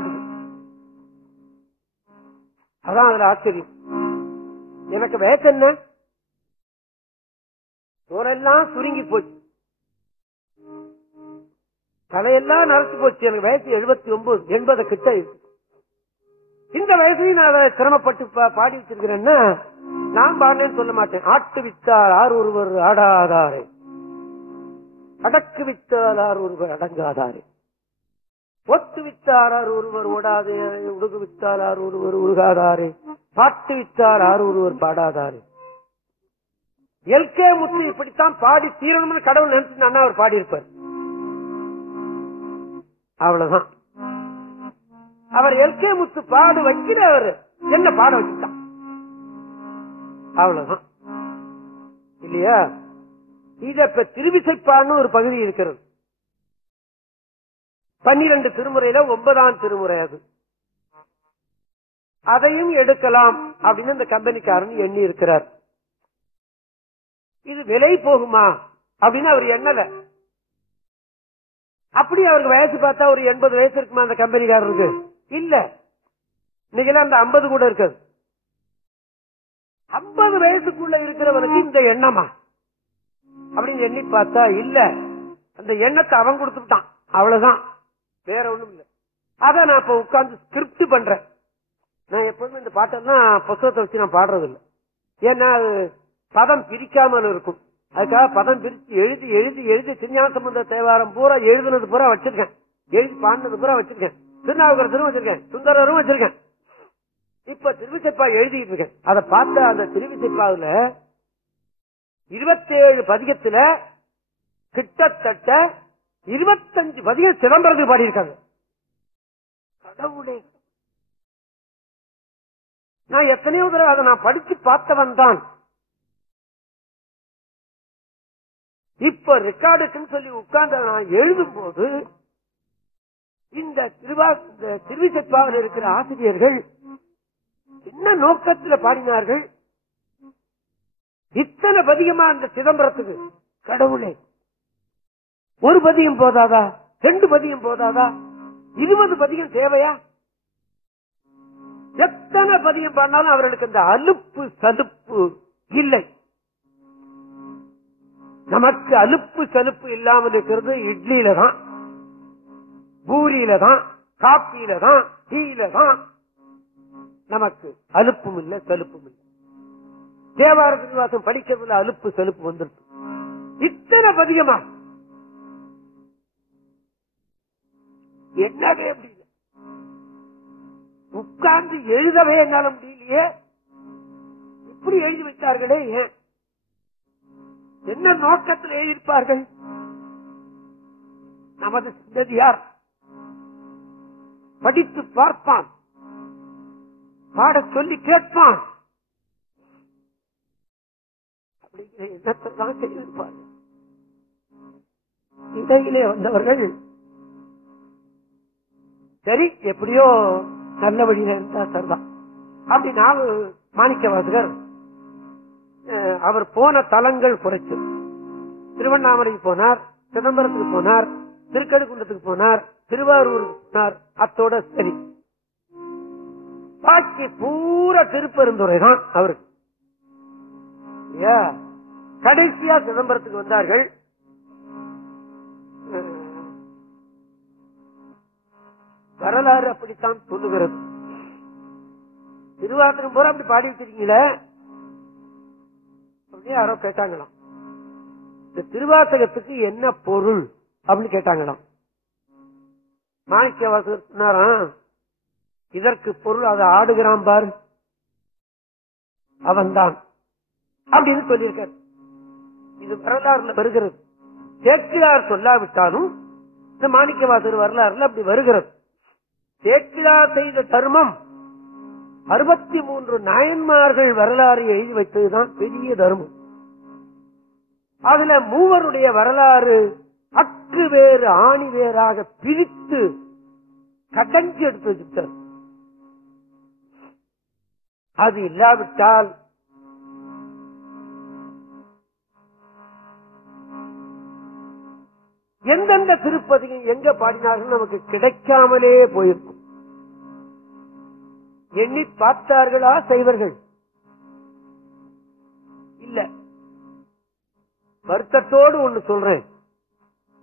அதான் அதுல ஆச்சரியம். எனக்கு வயசு என்ன? தோரெல்லாம் சுருங்கி போச்சு, தலையெல்லாம் நரைச்சு போச்சு. எனக்கு வயசு 79 80 கிட்ட இருக்கு. இந்த வயசுலையும் நான் அதை சிரமப்பட்டு பாடி வச்சிருக்கிறேன்னா நான் பாடினேன்னு சொல்ல மாட்டேன். ஆட்டு வித்தார் ஆர் ஒருவர் ஆடாதாரே, அடக்கு வித்தார் ஆர் ஒருவர் அடங்காதாரே, ஒத்து வித்தார் ஆர் ஒருவர் ஓடாதே, உடுகு வித்தார் ஆர் ஒருவர் உருகாதாரே, பாட்டு வித்தார் ஆர் ஒருவர் பாடாதாரே. எல்கே முத்து இப்படித்தான் பாடி தீரணும்னு கடவுள் நினைச்சு அண்ணா அவர் பாடி இருப்பார். அவ்வளவுதான். அவர் எல்கே முத்து பாடு வைக்கிற அவர் என்ன பாட வச்சுட்டான். அவ்வளவுதான் இல்லையா? இத திருவிசைப்பான்னு ஒரு பகுதி இருக்கிறது. 12 திருமுறையில 9ஆம் திருமுறை அது. அதையும் எடுக்கலாம் அப்படின்னு இந்த கம்பெனிக்காரன் எண்ணி இருக்கிறார். இது விலை போகுமா அப்படின்னு அவர் எண்ணல. அப்படி அவருக்கு வயசு பார்த்தா ஒரு 80 வயசு இருக்குமா அந்த கம்பெனிக்காரருக்கு? இல்ல, இன்னைக்கு அந்த 50 கூட இருக்காது. 50 வயசுக்குள்ள இருக்கிறவனுக்கு இந்த எண்ணமா அப்படின்னு எண்ணி பார்த்தா இல்ல. அந்த எண்ணத்தை அவன் கொடுத்துட்டான், அவ்வளவுதான், வேற ஒண்ணும் இல்லை. அத நான் இப்ப உட்கார்ந்து ஸ்கிரிப்ட் பண்றேன். நான் எப்போதுமே இந்த பாட்டெல்லாம் புத்தகத்தை வச்சு நான் பாடுறது இல்லை. ஏன்னா அது பதம் பிரிக்காமல் இருக்கும். அதுக்காக பதம் பிரிச்சு எழுதி எழுதி எழுதி திருஞான சம்பந்த தேவாரம் பூரா எழுதுனது பூரா வச்சிருக்கேன், எழுதி பாடினது பூரா வச்சிருக்கேன், திருநாவுக்கரசரும் வச்சிருக்கேன், சுந்தரரும் வச்சிருக்கேன். இப்ப திருவிசைப்பா எழுதிட்டு இருக்கேன். அதை பார்த்த அந்த திருவிசைப்பாவுல 27 பதிகத்துல கிட்டத்தட்ட 25 பதிகம் சிதம்பரத்துக்கு பாடியிருக்காங்க. கடவுளே, நான் எத்தனையோ தடவை அதை நான் படிச்சு பார்த்தவன் தான். இப்ப ரெக்கார்டுக்குன்னு சொல்லி உட்கார்ந்து நான் எழுதும் போது இந்த திருவிசைப்பாவில் இருக்கிற ஆசிரியர்கள் என்ன நோக்கத்தில் பாடினார்கள், இத்தனை பதிகமா அந்த சிதம்பரத்துக்கு. கடவுளே, ஒரு பதியம் போதாதா, 2 பதியம் போதாதா, 20 பதியம் தேவையா? எத்தனை பதியம் பாடினாலும் அவர்களுக்கு அந்த அலுப்பு சலுப்பு இல்லை. நமக்கு அலுப்பு சலுப்பு இல்லாமல் இருக்கிறது இட்லியில தான், பூரியில தான், காப்பியில தான், டீயில தான். நமக்கு அலுப்பும் இல்லை சலுப்பும் இல்லை. தேவார திருவாசம் படிக்கவில்லை, அலுப்பு சலுப்பு வந்துருக்கு. இத்தனை பதிகமா என்னவே முடியல, உட்கார்ந்து எழுதவே என்னால முடியலையே. இப்படி எழுதி வைத்தார்களே, ஏன், என்ன நோக்கத்தில் எழுதியிருப்பார்கள்? நமது சிந்ததியார் படித்து பார்ப்பான், பாட சொல்லி கேட்பான், அப்படிங்கிற எண்ணத்தை தான் செய்திருப்பார்கள். இடையிலே வந்தவர்கள் சரி எப்படியோ நல்ல வழியில இருந்தா சரிதான் அப்படி. நான் மாணிக்கவாசகர் அவர் போன தலங்கள் குறைச்சு, திருவண்ணாமலைக்கு போனார், சிதம்பரத்துக்கு போனார், திருக்கடுக்குன்றத்துக்கு போனார், திருவாரூருக்கு போனார், அத்தோட சரி. பாக்கி பூரா திருப்பெருந்துறை தான் அவருக்கு. கடைசியா சிதம்பரத்துக்கு வந்தார்கள். வரலாறு அப்படித்தான் சொல்லுகிறது. திருவாத்திரம் பூரா அப்படி பாடி வச்சிருக்கீங்களே அப்படின்னு யாரோ கேட்டாங்களாம். இந்த திருவாசகத்துக்கு என்ன பொருள் அப்படின்னு கேட்டாங்களாம். மாணிக்கவாசகர் சொன்னாராம், இதற்கு பொருள் அதை ஆடுகிறான் பாரு அவன்தான் அப்படின்னு சொல்லியிருக்கார். இது வரலாறுல வருகிறது. சேக்கிழார் சொல்லாவிட்டாலும் இந்த மாணிக்கவாசகர் வரலாறுல அப்படி வருகிறது. சேக்கிழார் செய்த தர்மம் 63 நாயன்மார்கள் வரலாறு எழுதி வைத்ததுதான் பெரிய தர்மம். அதுல மூவருடைய வரலாறு அக்கு வேறு ஆணி வேறாக பிரித்து கடைஞ்சு எடுத்து வச்சுட்டார். அது இல்லாவிட்டால் எந்தெந்த திருப்பதியும் எங்க பாடினார்கள் நமக்கு கிடைக்காமலே போயிருக்கும். எண்ணி பார்த்தார்களா செய்வர்கள்? இல்ல. வருத்தத்தோடு ஒண்ணு சொல்றேன்,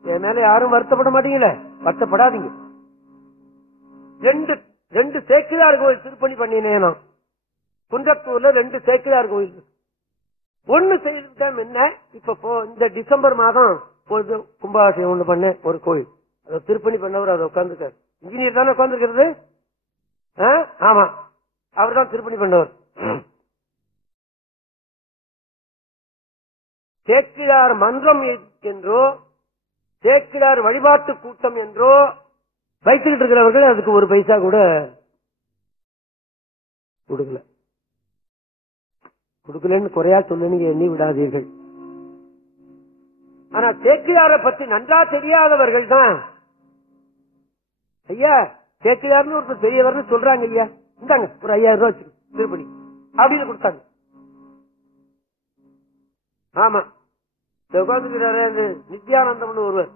என் மேல யாரும் வருத்தப்பட மாட்டீங்களே, வருத்தப்படாதீங்க. ரெண்டு சேக்கிழார் கோயில் திருப்பணி பண்ணினேன். குன்றத்தூர்ல 2 சேக்கிழார் கோயில். ஒண்ணு செய்திருக்கேன் என்ன, இப்ப இந்த டிசம்பர் மாதம் கும்பாபிஷேகம் ஒண்ணு பண்ண ஒரு கோயில், அதை திருப்பணி பண்ணவர் அதை உட்கார்ந்துருக்காரு. இன்ஜினியர் தானே உட்கார்ந்துருக்கிறது. ஆமா, அவர் தான் திருப்பணி பண்ணவர். சேக்கிழார் மன்றம் என்றோ சேக்கிழார் வழிபாட்டு கூட்டம் என்றோ வைத்துக்கிட்டு இருக்கிறவர்கள் அதுக்கு ஒரு பைசா கூட கொடுக்கலன்னு குறையா சொல்ல நீங்க எண்ணி விடாதீர்கள். ஆனா சேக்கிழாரை பத்தி நன்றா தெரியாதவர்கள் தான் ஐயா சேக்கிழார்னு ஒருத்தர் பெரியவர்னு சொல்றாங்க இல்லையா, இந்தாங்க ஒரு 5000 ரூபாய் திருப்பணி அப்படின்னு கொடுத்தாங்க. ஆமா, உட்கார்ந்து நித்யானந்தம்னு ஒருவர்,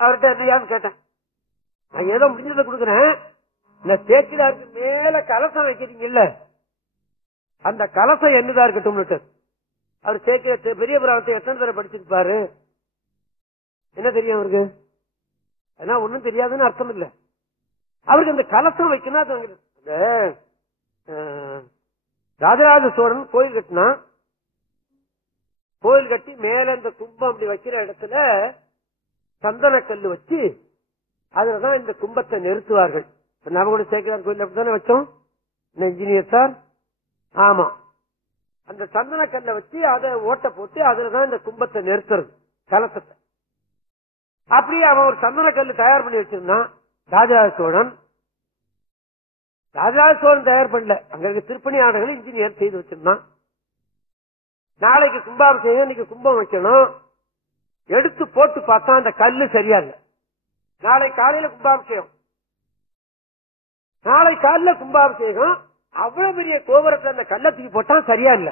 அவர்கிட்ட என்னையான்னு கேட்டேன். நான் ஏதோ முடிஞ்சதை கொடுக்குறேன், இந்த சேக்கிழாருக்கு மேல கலசம் வைக்கிறீங்கல்ல, அந்த கலசம் என்னதா இருக்கட்டும். அவர் சேர்க்க பெரிய புராணத்தை எத்தனை தடவை படிச்சிருப்பாரு? என்ன தெரியும் அவருக்கு? ஏன்னா ஒன்னும் தெரியாதுன்னு அர்த்தம் இல்ல. அவருக்கு அந்த கலசம் வைக்கணும். அந்த ராஜராஜ சோழன் கோயில் கட்டினா, கோயில் கட்டி மேல இந்த கும்பம் அப்படி வைக்கிற இடத்துல சந்தன கல்லு வச்சு அதுலதான் இந்த கும்பத்தை நிறுத்துவார்கள். நவகுண சேகரார் கோயில் அப்படித்தானே வச்சோம் இன்ஜினியர் சார். ஆமா, அந்த சந்தன கல்லை வச்சு அதை ஓட்ட போட்டு அதுலதான் இந்த கும்பத்தை நிறுத்துறது, கலசத்தை. அப்படியே அவன் ஒரு சந்தன கல்லு தயார் பண்ணி வச்சிருந்தான் ராஜராஜ சோழன். ராஜராஜ சோழன் தயார் பண்ணல, அங்க இருக்க திருப்பணி ஆடைகள் இன்ஜினியர் செய்து வச்சிருந்தான். நாளைக்கு கும்பாபிஷேகம், இன்னைக்கு கும்பம் வைக்கணும். எடுத்து போட்டு பார்த்தா அந்த கல்லு சரியா இல்ல. நாளை காலையில கும்பாபிஷேகம், நாளை காலையில கும்பாபிஷேகம். அவ்வளவு பெரிய கோபுரத்தை அந்த கல்லை தூக்கி போட்டா சரியா இல்ல.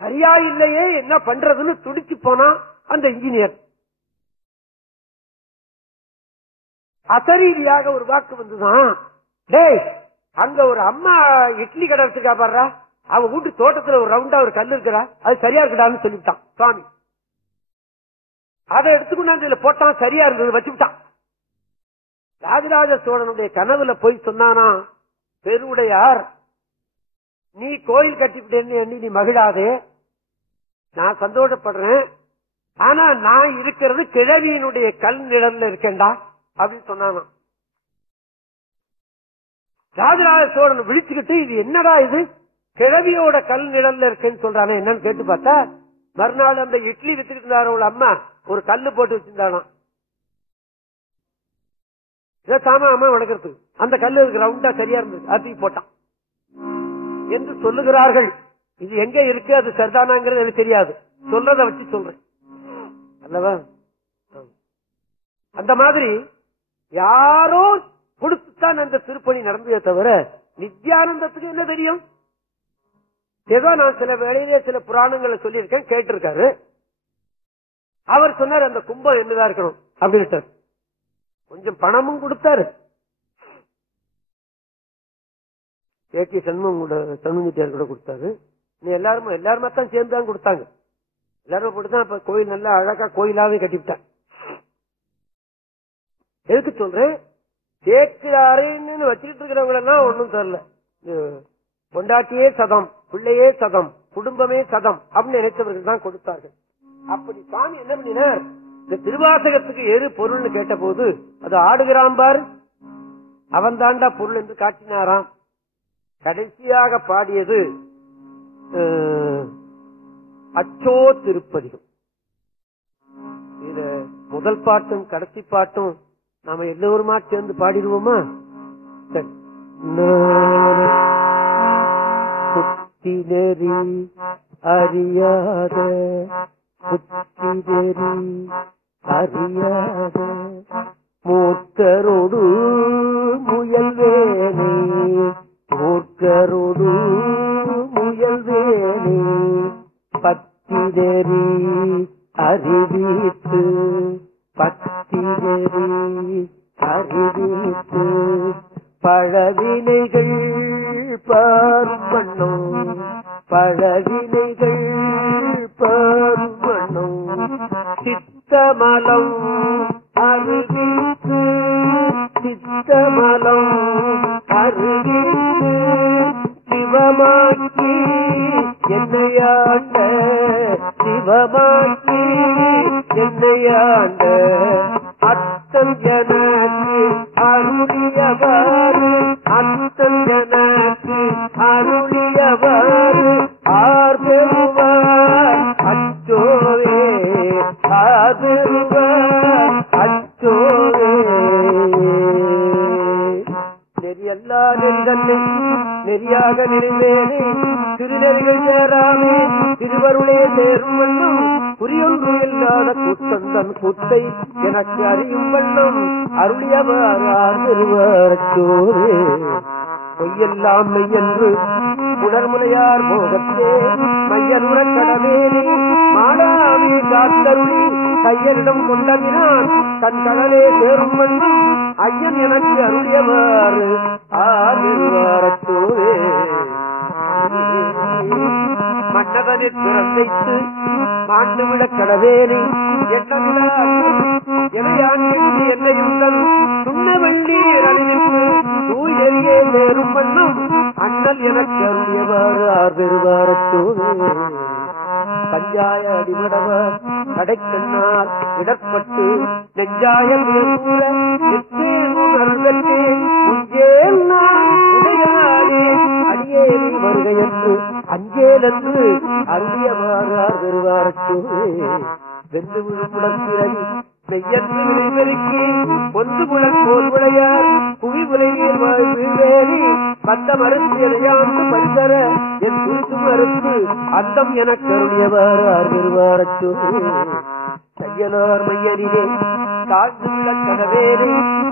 சரியா இல்லையே, என்ன பண்றதுன்னு துடிச்சு போனா அந்த இன்ஜினியர். அசரீதியாக ஒரு வாக்கு வந்துதான், டேய் அங்க ஒரு அம்மா இட்லி கடை வச்சிருக்கா பாடுறா, அவன் வீட்டு தோட்டத்துல ஒரு ரவுண்டா ஒரு கல் இருக்கிறா, அது சரியா இருக்கடான்னு சொல்லிவிட்டான் சுவாமி. அதை எடுத்துக்கொண்டு இதுல போட்டான், சரியா இருந்தது, வச்சுட்டான். ராஜராஜ சோழனுடைய கனவுல போய் சொன்னானா, பெருவுடையார் நீ கோயில் கட்டிவிட்டேன்னு எண்ணி நீ மகிழாதே, நான் சந்தோஷப்படுறேன். ஆனா நான் இருக்கிறது கிழவியினுடைய கல் நிழல்ல இருக்கேன்டா அப்படின்னு சொன்னானா. ராஜராஜ சோழன் விழிச்சுக்கிட்டு, இது என்னடா இது, கிழவியோட கல் நிழல்ல இருக்கேன்னு சொல்றானே, என்னன்னு கேட்டு பார்த்தா, மறுநாள் அந்த இட்லி வித்துக்கிட்டு இருந்தாரோட அம்மா ஒரு கல்லு போட்டு வச்சிருந்தானா, இதை சாமா அம்மா வளர்க்கறதுக்கு. அந்த கல்லு இருக்கு ரவுண்டா சரியா இருந்தது, அது போட்டான் என்று சொல்லுகிறார்கள். இது எங்க இருக்கு, அது சரிதானாங்கிறது எனக்கு தெரியாது, சொல்றத வச்சு சொல்றேன் அல்லவா. அந்த மாதிரி யாரோ கொடுத்துத்தான் அந்த திருப்பணி நடந்ததே தவிர நித்யானந்தத்துக்கு என்ன தெரியும்? ஏதோ நான் சில வேளையிலே சில புராணங்களை சொல்லியிருக்கேன், கேட்டிருக்காரு. அவர் சொன்னார் அந்த கும்பம் என்னதான் இருக்கணும் அப்படின்ட்டு, கொஞ்சம் பணமும் கொடுத்தாரு. ஏகே சண்முகத்தியார் கூட கொடுத்தாரு. எல்லாருமே தான் சேர்ந்து தான் கொடுத்தாங்க. எல்லாரும் போட்டுதான் இப்ப கோயில் நல்லா அழகா கோயிலாவே கட்டிவிட்டான். எதுக்கு சொல்றேன், கேட்கிறாருன்னு வச்சுக்கிட்டு இருக்கிறவங்க எல்லாம் ஒன்னும் தெரியல. பொண்டாட்டியே சதம், பிள்ளையே சதம், குடும்பமே சதம் அப்படின்னு நினைத்தவர்கள் தான் கொடுத்தார்கள். அப்படி சாமி என்ன பண்ணினார், இந்த திருவாசகத்துக்கு எது பொருள்னு கேட்ட போது, அது ஆடுகிறான் பாரு அவன் தாண்டா பொருள் என்று காட்டினாராம். கடைசியாக பாடியது அச்சோ திருப்பதிகம். இது முதல் பாட்டும் கடைசி பாட்டும் நாம எல்லோருமா சேர்ந்து பாடிடுவோமா? புத்தி நெறி அறியாத, புத்தி நெறி அறியாத மூர்க்கரோடு முயல்வேனே, மூர்க்கரோடு முயல்வேனே, பத்தி நெறி அறிவித்து, பத்தி நெறி அறிவித்து, பழவினைகள் பார்மண்ணும், பழவினைகள் பார்மண்ணும், சித்தமலம் அருகித்து, சித்தமலம் அருகித்து, சிவமாக்கி என்னையாண்ட, சிவமாக்கி என்னையாண்ட, அத்தன் எனக்கு அருளியவாறு, அத்தன் எனக்கு அருளியவாறு, ஆர் பெறுவார் அச்சோவே, ஆர் பெறுவார் அச்சோவே. நெறியல்லா நெறிதன்னை நெறியாக நெறிவேனே, திருநெறிகள் சேராமே திருவருளே சேரும் வண்ணம், குறியொன்று இல்லாத கூத்தந்தன் கூத்தை எனக்கு அறியும் வண்ணம், அருளியவார் பெறுவாரச்சோரே. பொய்யெல்லாம் மெய்யென்று உடற்முனையார் போகத்தே, மையனுற கடவேனே மாலாமே காத்தருளி, கையனிடம் கொண்டவினான் தன் கடலே சேரும் வண்ணம், ஐயன் எனக்கு அருளியவாறு ஆறுவாரச்சோரே. மன்னர் மன்னதனில் பிறந்தைத்து மாண்டுவிட கடவேனை என்னையுடன் சுண்ணவள்ளீர் அறிவித்து தூய் நெறியே சேரும் வண்ணம் அண்ணல் எனக்கு அருளியவாறு ஆர்வெருவாரச்சோவே கஞ்சாய அடிமடவர் கடைக்கண்ணால் இடப்பட்டு நெஞ்சாய பேரூர அடியேறி வருகையன்று அஞ்சேலன்று அருளியவாறு பெறுவாரச்சோவே வென்று விழுப்புடத்திரடி செய்யன்று விளைவெருக்கி ஒன்று குளம் போல் விளையார் குவி விளைநீர் வாழ்வேறி பத்த மறுத்து எதையாண்டு பரிசர என் குறித்து மறுத்து அந்தம் எனக்கு அருளியவாறு பெறுவாரச்சோவே கையலோர் மையனிலே தாழ்ந்துள்ள கனவேனை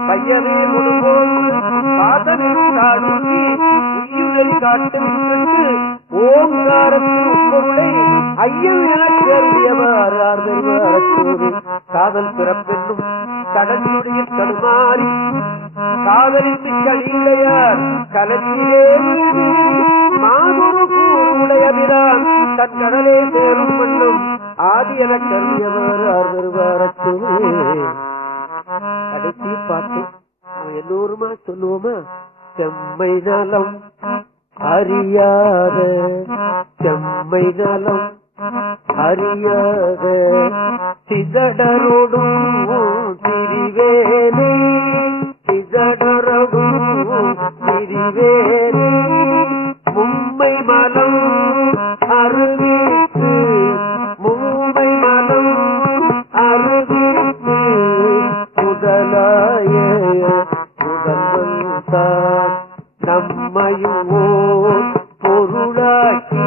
பையமே முழுபோல் காதலில் தாழ்த்தி உயிரை காட்டு ஓங்காரத்தின் உட்பொருளை ஐயன் எனக்கு அருளியவாறு பெறுவாரச்சோவே காதல் பிறப்பென்னும் கடலுடைய தடுமாறி காதலித்து கலியுடையார் கலத்திலே மாதொரு கூறுடையவிரான் தன் கடலே சேரும் மண்ணும் ஆதி என கருவியவாறு வருவாரச்சோவே கடைசி பாட்டு எல்லோருமா சொல்லுவோமா செம்மை நலம் அறியாத செம்மை நலம் அறியாத சிதடரோடும் திரிவேனே சிதடரோடும் திரிவேனே மும்மை மலம் அருவித்து மும்மை மலம் அருவித்து முதலாய முதல்வன் தான் நம்மையும் பொருளாக்கி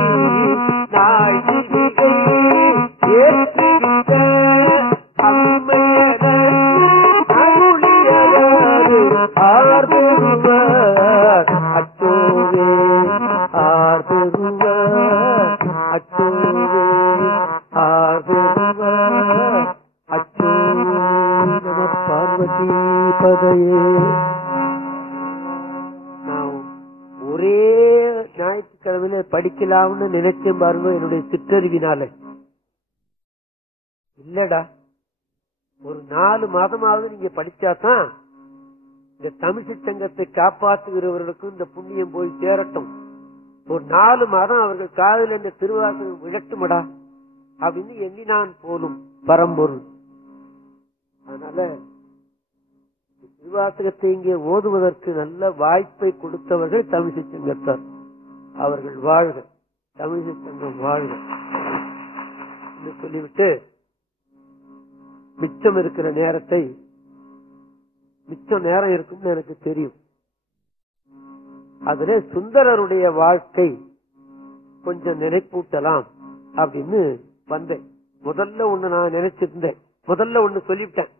நாழிகை ஏற்றுகின்ற அம்மையர அருளியராறு ஆர்வருவார் அச்சோவே ஆர்வருவார் அச்சோவே ஆர்வருவார் அச்சோவே நம பார்வதி பதையே. ஒரே ஞாயிற்றுக்கிழமையில படிக்கலாம்னு நினைச்சேன் பாருங்க, என்னுடைய சிற்றறிவினால இல்லடா. ஒரு 4 மாதமாவது நீங்க படிச்சாதான் இந்த தமிழ் சங்கத்தை காப்பாற்றுகிறவர்களுக்கும் இந்த புண்ணியம் போய் சேரட்டும். ஒரு 4 மாதம் அவர்கள் காதல் என்ற திருவாசகம் விழட்டுமடா அப்படின்னு எண்ணினான் போலும் பரம்பொருள். அதனால திருவாசகத்தை இங்கே ஓதுவதற்கு நல்ல வாய்ப்பை கொடுத்தவர்கள் தமிழிசை சங்கத்தார். அவர்கள் வாழ்க, தமிழிசை சங்கம் வாழ்க என்று சொல்லிவிட்டு மிச்சம் இருக்கிற நேரத்தை, மிச்சம் நேரம் இருக்கும்னு எனக்கு தெரியும், அதுல சுந்தரருடைய வாழ்க்கை கொஞ்சம் நினைப்பூட்டலாம் அப்படின்னு வந்தேன். முதல்ல ஒண்ணு நான் நினைச்சிருந்தேன், முதல்ல ஒண்ணு சொல்லிவிட்டேன்.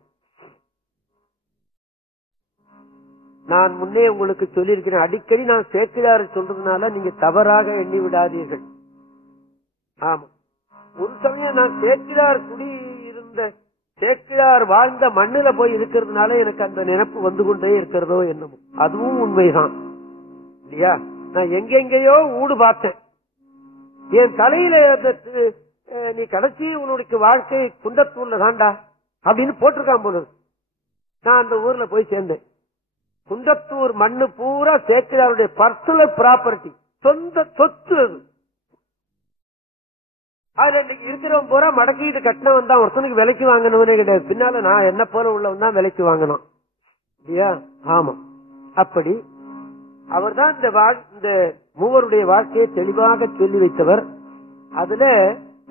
நான் முன்னே உங்களுக்கு சொல்லியிருக்கிறேன், அடிக்கடி நான் சேக்கிழார் சொல்றதுனால நீங்க தவறாக எண்ணி விடாதீர்கள். ஆமா, ஒரு சமயம் நான் சேக்கிழார் குடி இருந்த சேக்கிழார் வாழ்ந்த மண்ணில போய் இருக்கிறதுனால எனக்கு அந்த நினைப்பு வந்து கொண்டே இருக்கிறதோ என்னமோ, அதுவும் உண்மைதான் இல்லையா. நான் எங்கெங்கயோ ஊடு பார்த்தேன், என் தலையில நீ கடைசி உன்னுடைய வாழ்க்கை குண்டத்தூர்ல தாண்டா அப்படின்னு போட்டிருக்கான் போல. நான் அந்த ஊர்ல போய் சேர்ந்தேன். குண்டத்தூர் மண்ணு பூரா சேக்கிழாருடைய பர்சனல் ப்ராப்பர்ட்டி, சொந்த சொத்து. அது அதுல இன்னைக்கு இருக்கிறவன் பூரா மடக்கிட்டு கட்டினவன் தான், ஒருத்தனுக்கு விலைக்கு வாங்கினவனே கிடையாது. பின்னால நான் என்ன போல உள்ளவன் தான் விலைக்கு வாங்கினான் இல்லையா. ஆமா, அப்படி அவர் தான் இந்த மூவருடைய வாழ்க்கையை தெளிவாக சொல்லி வைத்தவர். அதுல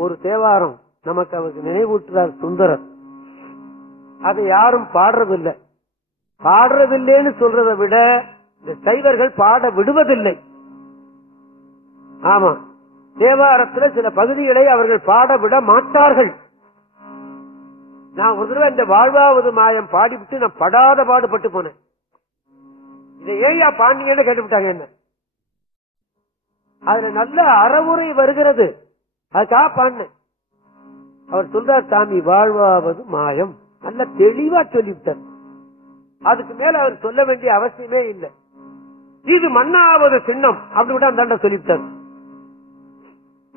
ஒரு தேவாரம் நமக்கு அவருக்கு நினைவூட்டுறார் சுந்தரர். அதை யாரும் பாடுறதில்லை. பாடுறதில்லைன்னு சொல்றதை விட இந்த சைவர்கள் பாட விடுவதில்லை. ஆமா, தேவாரத்துல சில பகுதிகளை அவர்கள் பாட விட மாட்டார்கள். நான் ஒரு தடவை இந்த வாழ்வாவது மாயம் பாடிவிட்டு நான் படாத பாடுபட்டு போனேன். இதை ஏயா பாண்டியன்னு கேட்டுவிட்டாங்க என்ன. அதுல நல்ல அறவுரை வருகிறது, அதுக்காக பாடினேன். அவர் சொல்றார், சாமி வாழ்வாவது மாயம், நல்ல தெளிவா சொல்லிவிட்டார். அதுக்கு மேல அவர் சொல்ல வேண்டிய அவசியமே இல்லை. இது மண்ணாவது சின்னம் அப்படி விட அந்த சொல்லிவிட்டார்.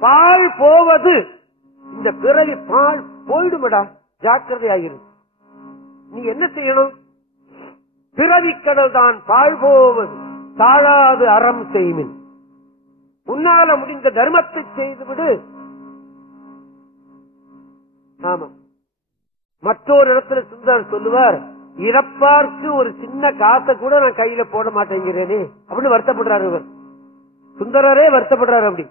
பால் போவது, இந்த பிறவி பால் போயிடுமடா, ஜாக்கிரதையாயிரு. நீ என்ன செய்யணும்? பிறவி கடல் தான் பால் போவது, தாழாது அறம் செய்மின். உன்னால முடிந்த தர்மத்தை செய்துவிடு. ஆமா, மற்றொரு இடத்துல சுந்தரர் சொல்லுவார், இறப்பார்க்கு ஒரு சின்ன காசை கூட நான் கையில போட மாட்டேங்கிறேனே அப்படின்னு வருத்தப்படுறாரு. இவர் சுந்தரரே வருத்தப்படுறாரு. அப்படி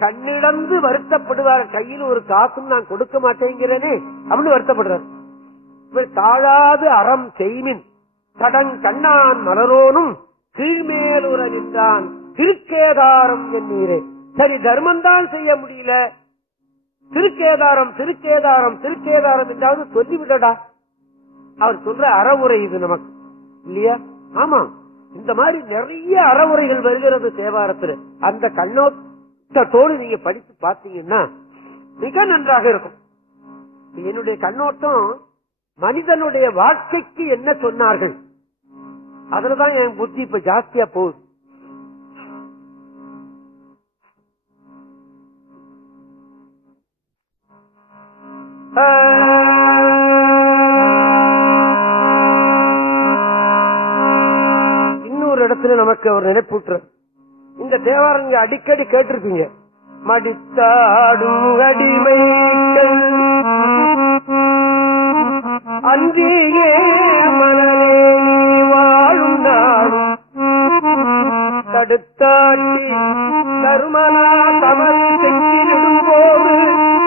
கண்ணிடந்து வருத்தப்படுவார், கையில் ஒரு காசும் நான் கொடுக்க மாட்டேங்கிறேனே அப்படின்னு வருத்தப்படுறாரு. இவர் தாழாது அறம் செய்மின் தடங் கண்ணான் மலரோனும் கீழ்மேலுற நின்றான் திருக்கேதாரம் என்னீரே. சரி, தர்மம் தான் செய்ய முடியல, திருக்கேதாரம் திருக்கேதாரம் திருக்கேதாரம் என்றாவது சொல்லிவிடடா. அவர் சொல்ற அறவுரை இது நமக்கு இல்லையா? ஆமா, இந்த மாதிரி நிறைய அறவுரைகள் வருகிறது தேவாரத்தில். அந்த கண்ணோட்டத்தோடு நீங்க படித்து பார்த்தீங்கன்னா மிக நன்றாக இருக்கும். என்னுடைய கண்ணோட்டம் மனிதனுடைய வாழ்க்கைக்கு என்ன சொன்னார்கள், அதுலதான் என் புத்தி இப்ப ஜாஸ்தியா போகுது. இன்னொரு இடத்துல நமக்கு அவர் நினைப்பூற்ற இந்த தேவாரங்க அடிக்கடி கேட்டிருப்பீங்க. மடித்தாடும் அடிமைகள் அன்றியே மலரே வாழும் நாளும் தடுத்தாட்டி தருமலா தமது செஞ்சிடும் போது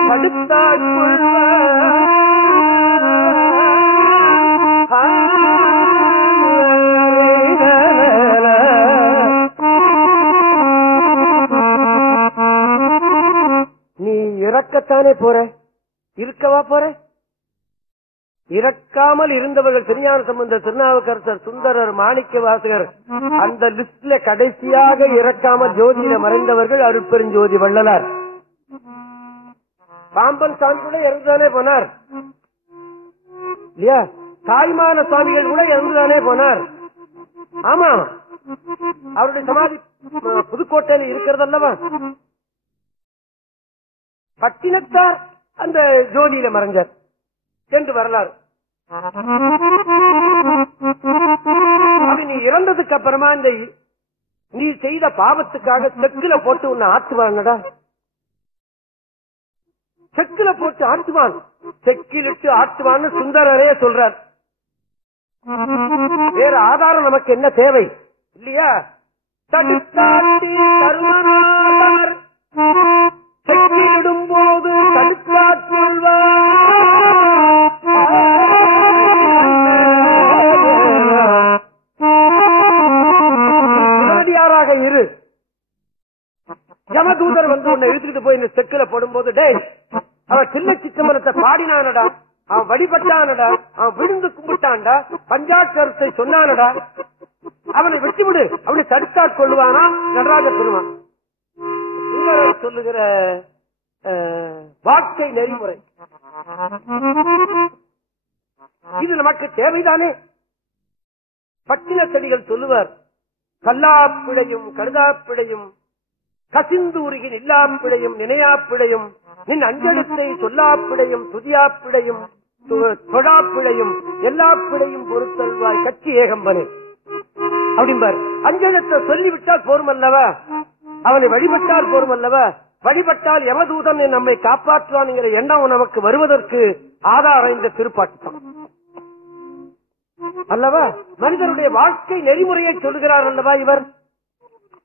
தடுத்தாட்கொள்வ நீ இறக்கத்தானே போற, இருக்கவா போற? இறக்காமல் இருந்தவர்கள் திருஞான சம்பந்தர், திருநாவுக்கரசர், சுந்தரர், மாணிக்க வாசகர். அந்த லிஸ்ட்ல கடைசியாக இறக்காமல் ஜோதியில மறைந்தவர்கள் அருட்பெருஞ்சோதி வள்ளலார். பாம்பன் சாமி கூட இறந்துதானே போனார் இல்லையா? தாய்மான சுவாமிகள் கூட இறந்துதானே போனார். ஆமா, அவருடைய சமாதி புதுக்கோட்டையில் இருக்கிறது அல்லவா? பட்டினத்தார் அந்த ஜோதியில மறைஞ்சார் என்று வரலாறு. நீ இறந்ததுக்கு அப்புறமா இந்த நீ செய்த பாவத்துக்காக செக்குல போட்டு உன்னை ஆட்டுவாங்கடா. செக்குல போட்டு ஆட்டுவான், செக்கிலிட்டு ஆட்டுவான்னு சுந்தரரே சொல்றார். வேற ஆதாரம் நமக்கு என்ன தேவை இல்லையா? தடுத்தாட்டி தருமனார் செக்கிலிடும் போது தடுத்தாட்கொள்வார். இரு, யமதூதர் வந்து உன்னை இழுத்துட்டு போய் இந்த செக்கில போடும்போது, டே அவன் சின்ன சித்தம்பரத்தை பாடினானடா, அவன் வழிபட்டானடா, அவன் விழுந்து கும்பிட்டான்டா, பஞ்சாட்சரத்தை சொன்னானடா, அவனை வெட்டிவிடு அப்படி தடுத்தாற் கொள்ளுவானா நடராஜ பெருமான். சொல்லுகிற வாழ்க்கை நெறிமுறை இது நமக்கு தேவைதானே? பட்டின செடிகள் சொல்லுவார், கல்லாப்பிழையும் கருதாப்பிழையும் கசிந்து உருகின் இல்லாப்பிழையும் நினையாப்பிழையும் நின் அஞ்சலத்தை சொல்லாப்பிழையும் துதியாப்பிழையும் தொழாப்பிழையும் எல்லாப்பிழையும் பொறுத்தல்வாய் கட்சி ஏகம்பனே அப்படிம்பார். அஞ்சலத்தை சொல்லிவிட்டால் போரும் அல்லவா? அவனை வழிபட்டால் போரும் அல்லவா? வழிபட்டால் யமதூதன் நம்மை காப்பாற்றுவான்ங்கிற எண்ணம் நமக்கு வருவதற்கு ஆதாரம் இந்த திருப்பாட்டு தான் அல்லவா? மனிதனுடைய வாழ்க்கை நெறிமுறையை சொல்லுகிறார் அல்லவா இவர்?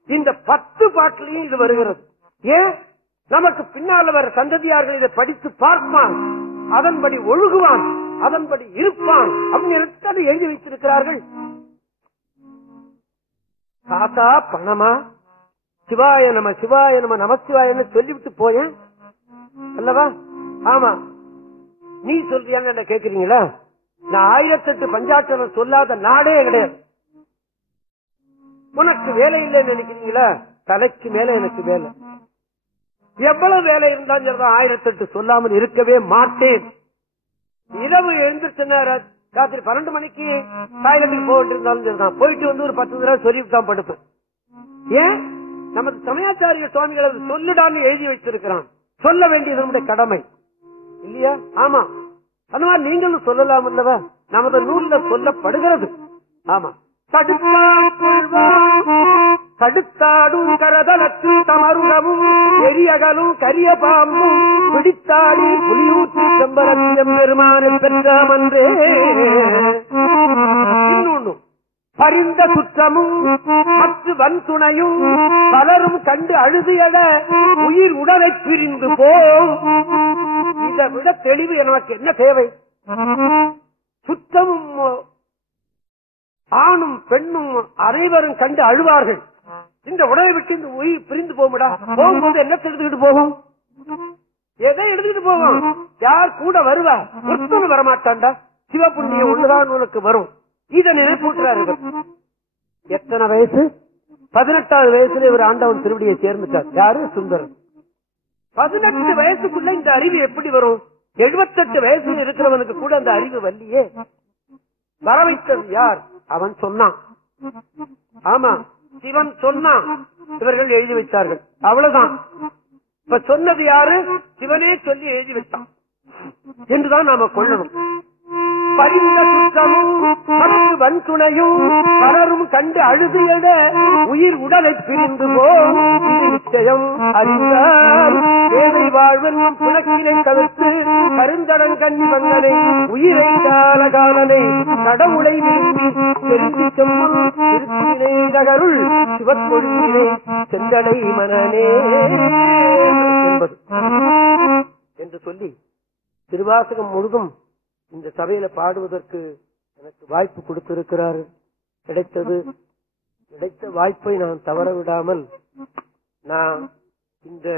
இந்த 10 பாட்டிலையும் இது வருகிறது. ஏன்? நமக்கு பின்னால் வர சந்ததியார்கள் இதை படித்து பார்ப்பான், அதன்படி ஒழுகுவான், அதன்படி இருப்பான் அப்படின்னு எழுதி வைத்திருக்கிறார்கள். காசா பணமா, சிவாய நம சிவாய நம நமசிவாயன்னு சொல்லிவிட்டு போயேன் அல்லவா? ஆமா, நீ சொல்றியான்னு கேக்குறீங்களா? நான் 1008 பஞ்சாட்சரம் சொல்லாத நாடே கிடையாது. உனக்கு வேலை இல்லைன்னு நினைக்கிறீங்களா? தலைக்கு மேல எனக்கு வேலை. எவ்வளவு வேலை இருந்தாலும் 1008 சொல்லாமல் இருக்கவே மாட்டேன். இரவு எழுந்திருச்சு ராத்திரி 12 மணிக்கு டாய்லெட்டுக்கு போயிட்டு இருந்தாலும் சரிதான், போயிட்டு வந்து ஒரு 10 தடவை சொல்லிட்டு தான் படுப்பேன். ஏன்? நமது சமயாச்சாரிய சுவாமிகள் அது சொல்லுடான்னு எழுதி வைத்திருக்கிறான். சொல்ல வேண்டியது நம்முடைய கடமை இல்லையா? ஆமா, அந்த மாதிரி நீங்களும் சொல்லலாம் அல்லவா? நமது நூல்ல சொல்லப்படுகிறது. ஆமா, கடுத்தாடும் கரதலத்து தமருடமும் எரியகலும் கரிய பாம்பும் பிடித்தாடி புலியூற்றி செம்பரத்தியம் பெருமான பெற்றாமன்றே. இன்னொன்னு, பரிந்த குற்றமும் மற்ற வன் துணையும் பலரும் கண்டு அழுதியட உயிர் உடலை பிரிந்து போம். இதை விட தெளிவு எனக்கு என்ன தேவை? சுத்தமும் ஆணும் பெண்ணும் அனைவரும் கண்டு அழுவார்கள். இந்த உடலை விட்டு இந்த உயிர் பிரிந்து போகும்டா. போகும்போது என்ன எடுத்துக்கிட்டு போகும்? எதை எடுத்துக்கிட்டு போகும்? யார் கூட வருவா? ஒருத்தனை வரமாட்டான்டா. சிவபுண்ணியம் ஒன்றுதான் உனக்கு வரும். இதை நினைப்பூட்டுறாரு. எத்தனை வயசு? 18வது வயசுல இவர் ஆண்டவன் திருவடியை சேர்ந்துட்டார். யாரு? சுந்தரன். 18 வயசுக்குள்ள இந்த அறிவு எப்படி வரும்? 78 வயசுல இருக்கிறவனுக்கு கூட அந்த அறிவு வல்லியே. வர வைத்தது யார்? அவன் சொன்னான். ஆமா, சிவன் சொன்னான், இவர்கள் எழுதி வைத்தார்கள். அவ்வளவுதான். இப்ப சொன்னது யாரு? சிவனே சொல்லி எழுதி வைத்தான் என்றுதான் நாம கொள்ளணும். பரிந்த குற்றமும் மற்ற வன் துணையும் பலரும் கண்டு அழுதியட உயிர் உடலை பிரிந்து போம். நிச்சயம் அறிந்தார் ஏழை வாழ்வென்னும் புலக்கினை தவிர்த்து கருந்தடங்கண்ணி வந்தனை உயிரை காலகாலனை கடவுளை விரும்பி தெரிந்து செம்மும் திருச்சினை நகருள் சிவப்பொழுதினை செந்தடை மனநே என்பது என்று சொல்லி திருவாசகம் முழுதும் இந்த சபையில பாடுவதற்கு எனக்கு வாய்ப்பு கொடுத்திருக்கிறார். கிடைத்த வாய்ப்பை நான் தவற விடாமல், நான் இந்த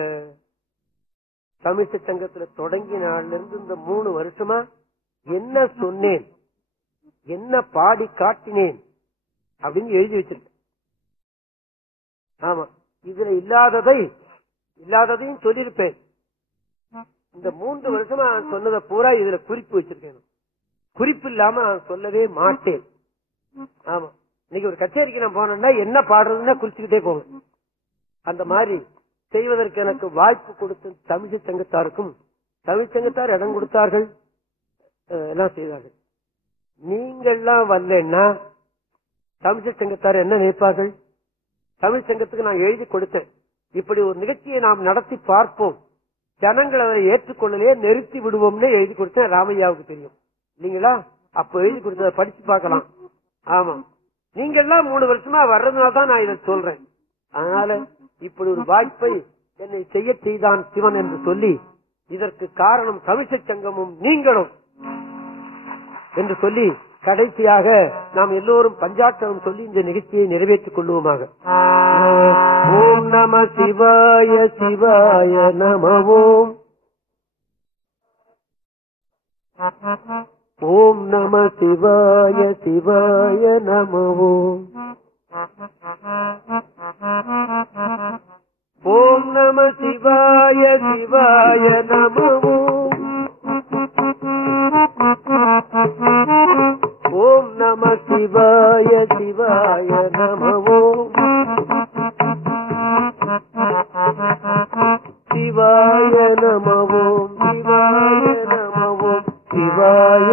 தமிழ்ச்சி சங்கத்துல தொடங்கி நாளிலிருந்து இந்த 3 வருஷமா என்ன சொன்னேன், என்ன பாடி காட்டினேன் அப்படின்னு எழுதி வச்சிருக்கேன். ஆமா, இதுல இல்லாததையும் சொல்லியிருப்பேன். இந்த 3 வருஷமா நான் சொன்னதை பூரா இதுல குறிப்பு வச்சிருக்கேன். குறிப்பு இல்லாம நான் சொல்லவே மாட்டேன். ஆமா, இன்னைக்கு ஒரு கச்சேரிக்கு நான் போனேன்னா என்ன பாடுறதுன்னா குறிச்சுக்கிட்டே போவேன். அந்த மாதிரி செய்வதற்கு எனக்கு வாய்ப்பு கொடுத்த தமிழ்ச்சி சங்கத்தாருக்கும், தமிழ் சங்கத்தார் இடம் கொடுத்தார்கள், எல்லாம் செய்தார்கள். நீங்கள்லாம் வரலன்னா தமிழ்ச்சி சங்கத்தார் என்ன நினைப்பார்கள்? தமிழ் சங்கத்துக்கு நான் எழுதி கொடுத்தேன், இப்படி ஒரு நிகழ்ச்சியை நாம் நடத்தி பார்ப்போம், ஜனங்களை அதை ஏற்றுக்கொள்ளலையே நிறுத்தி விடுவோம்னு எழுதி கொடுத்தேன். ராமையாவுக்கு தெரியும் இல்லீங்களா? அப்ப எழுதி கொடுத்ததை படிச்சு பார்க்கலாம். ஆமா, நீங்க எல்லாம் 3 வருஷமா வர்றதுனால தான் நான் இதை சொல்றேன். அதனால இப்படி ஒரு வாய்ப்பை என்னை செய்ய செய்தான் சிவன் என்று சொல்லி, இதற்கு காரணம் தமிழ்ச்சி சங்கமும் நீங்களும் என்று சொல்லி, கடைசியாக நாம் எல்லோரும் பஞ்சாட்சரம் சொல்லி இந்த நிகழ்ச்சியை நிறைவேற்றிக் கொள்வோமாக. ஓம் நம சிவாய சிவாய நமவோம். ஓம் நம சிவாய சிவாய நமவோம். ஓம் நம சிவாய சிவாய நமவோம். ஓம் நம சிவாய சிவாய நமவோம். சிவாய நமவோம். சிவாய நமவோம். சிவாய